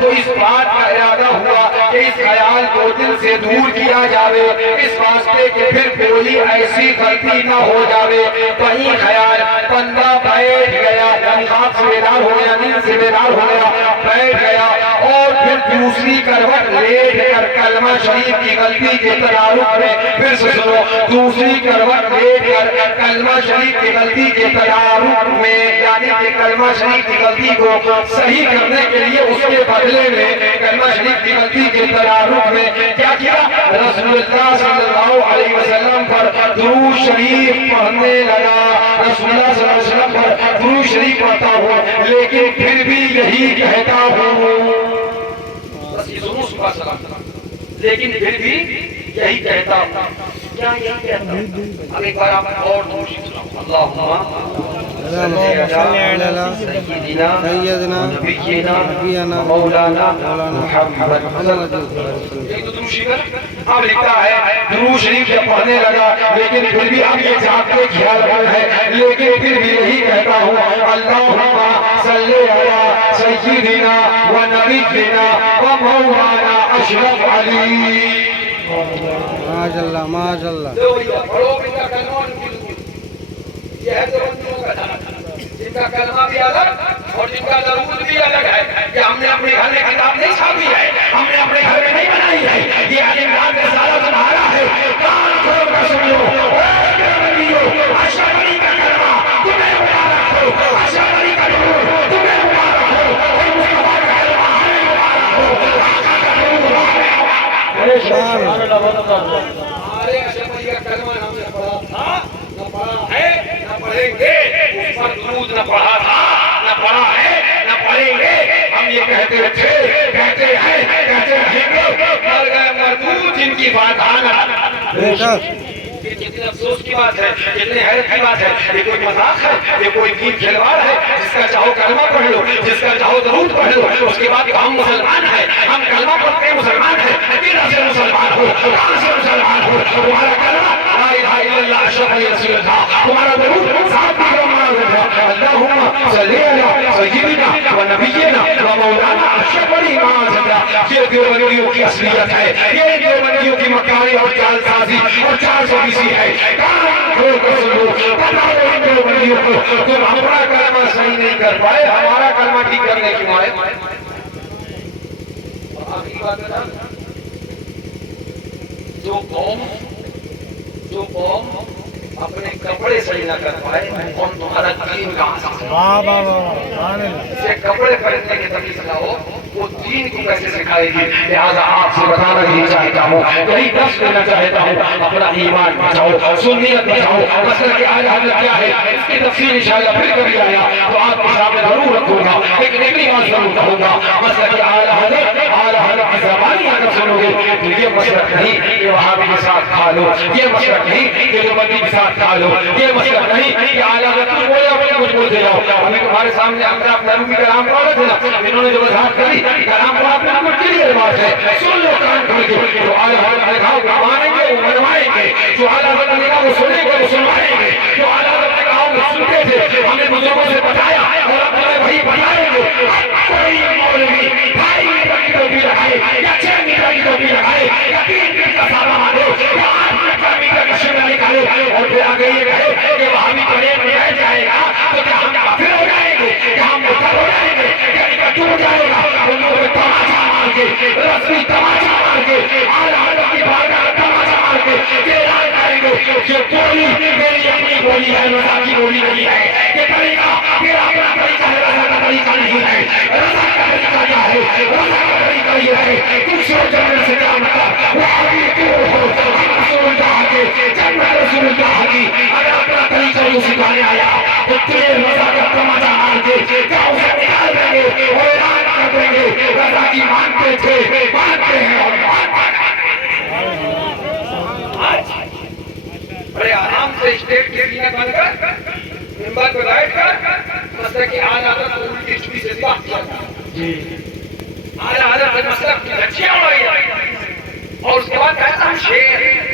تو اس بات کا ارادہ ہوا کہ اس خیال کو دل سے دور کیا جاوے، اس واسطے کہ پھر کوئی ایسی غلطی نہ ہو جاوے۔ کہیں خیال بندہ بیٹھ گیا، یعنی خواب سے بیدار ہو گیا، نیند سے بیدار ہو گیا، بیٹھ گیا اور پھر دوسری کروٹ لیٹ کر کلمہ شریف کی غلطی کے تدارک میں، پھر سے سنو، دوسری کروٹ لیٹ کر کلمہ شریف کی غلطی کے تدارک میں، یعنی کہ کلمہ شریف کی غلطی کو صحیح کرنے کے لیے اس کے بدلے میں کلمہ شریف کی غلطی کے تدارک میں کیا کیا؟ رسول اللہ صلی اللہ علیہ وسلم پر درود شریف پڑھنے لگا، رسول اللہ صلی اللہ علیہ وسلم پر درود شریف پڑھتا ہوں، لیکن پھر بھی یہی کہتا ہوں، بس یہ سنو صبح سلام، لیکن پھر بھی یہی کہتا ہوں، کیا یہی کہتا ہوں؟ اب ایک بار آپ اور درود شریف سنو، اللہم سیدنا نبینا مولانا محمد۔ اب لکھتا ہے درود شریف جب پڑھنے لگا، لیکن پھر بھی اب یہ جانتے خیال بن ہے، لیکن پھر بھی یہی کہتا ہوں، اللہم صلی علی سیدنا و نبینا و مولانا اشرف علی۔ ماشاءاللہ ماشاءاللہ۔ یہ ہے دیوبندیوں کا دھرم، جن کا کلمہ بھی الگ اور جن کا درود بھی الگ ہے، کہ ہم نے اپنے گھر میں کتاب نہیں چھاپی ہے، ہم نے اپنے گھر میں نہیں بنائی ہے، یہ علی عمران کا سارا تمہارا ہے، کان کھول کر سن لو، اے دیوبندیوں، اشرف علی کا کلمہ تمہیں مبارک ہو، اشرف علی کا درود تمہیں مبارک ہو، اور مصطفیٰ کا کلمہ ہمیں مبارک ہو، آقا کا درود ہمارے اشرف علی کا کلمہ ہم نے پڑھا تھا، نہ پڑھا ہے، نہ پڑھیں گے، اس پر درود نہ پڑھا تھا، نہ پڑھا ہے، نہ پڑھیں گے، ہم یہ کہتے تھے، کہتے ہیں، کہتے رہیں گے، مر گئے مردود جن کی بات آنا۔ کتنے افسوس کی بات ہے، کتنے حیرت کی بات ہے، یہ کوئی مذاق ہے، یہ کوئی دین کھلواڑ ہے، جس کا چاہو کلمہ پڑھ لو، جس کا چاہو درود پڑھ لو، اس کے بعد ہم مسلمان ہیں، ہم کلمہ پڑھتے ہیں مسلمان ہیں، کدھر سے مسلمان ہو، کہاں سے مسلمان ہو، تمہارا کلمہ لا الہ الا اللہ اشرف علی رسول اللہ، تمہارا درود صاحب کا اللہم صلی علی سیدنا و نبینا و مولانا اشرف علی اللہ۔ یہ دیوبندیوں کی اصلیت ہے، یہ دیوبندیوں کی مکاری اور جال سازی اور 420 ہے، کام کھول کر سنو، بتا دو ان دیوبندیوں کو، تم ہمارا کلمہ صحیح نہیں کر پائے، ہمارا کلمہ ٹھیک کرنے کی مارے۔ آخری بات بتا، جو قوم اپنے کپڑے صحیح نہ کر پائے، قوم تمہارا دین کہاں سے کپڑے پہننے کی تکلیف نہ ہو، وہ دین کو کیسے سکھائے گی؟ لہذا آپ سے بتانا ہی چاہتا ہوں، یہی درس دینا چاہتا ہوں، اپنا ایمان بچاؤ، سنیت بچاؤ، مسئلہ کی اعلی حضرت کیا ہے اس کی تفصیل انشاءاللہ پھر کبھی آیا تو آپ کے سامنے ضرور رکھوں گا، لیکن ایک بات ضرور کہوں گا، مسئلہ کی اعلی حضرت کی زبانی اگر سنو گے تو یہ مسئلہ نہیں کہ وہابی کے ساتھ کھا لو، یہ مسئلہ نہیں کہ دیوبندی کے ساتھ کھا لو، یہ مسئلہ نہیں کہ اعلی حضرت کچھ بولے اپنے کچھ بولتے جاؤ۔ ہمیں تمہارے سامنے اقراء نبوی کلام پڑھا تھا نا، انہوں نے جو وضاحت کری کلام کو آپ نے بالکل کلیئر بات ہے، سن لو کان کھول کے، جو اعلی حضرت نے کہا وہ مانیں گے وہ منوائیں گے، جو اعلی حضرت نے کہا وہ سنیں گے وہ سنوائیں گے، جو اعلی حضرت نے کہا وہ سنتے تھے، ہم نے بزرگوں سے بتایا اور اب تمہیں وہی بتائیں گے۔ کوئی مولوی 2.5 میٹر کی ٹوپی لگائے یا 6 میٹر کی ٹوپی لگائے یا 3 فٹ کا سارا مانو یا 8 میٹر کا شملہ نکالے اور پھر آگے یہ کہے کہ وہابی پڑھے میں رہ جائے گا تو کیا ہم کافر ہو جائیں گے، کیا ہم مرتد ہو جائیں گے، کیا نکاح ٹوٹ جائے گا؟ ان لوگوں نے تماچا مار کے، رسمی تماچا مار کے، اعلیٰ حضرت کی بارگاہ میں تماچا مار کے یہ اعلان کریں گے کہ بولی میری اپنی بولی ہے، رضا کی بولی نہیں ہے، یہ طریقہ میرا اپنا طریقہ ہے، رضا کا طریقہ نہیں ہے۔ رضا کا طریقہ کیا ہے؟ رضا کا طریقہ یہ ہے کچھ سو جنرل سے کیا مطلب وہابی کیوں ہو، ہم رسول اللہ کے جنرل رسول اللہ کی اگر اپنا طریقہ یوں سکھانے آیا تو تیرے رضا کا تماچا مار کے گاؤں سے نکال دیں گے اور اعلان کر دیں گے رضا کی مانتے تھے، مانتے ہیں اور مانتے ہیں۔ بڑے آرام سے اسٹیٹ کے سینے بن کر ممبر پہ بیٹھ کر مسئلہ کی اعلیٰ حضرت کو الٹی چھپی سے بات کیا، اعلیٰ حضرت مسئلہ کی دھچیاں اڑائی اور اس کے بعد کہتا ہم شیر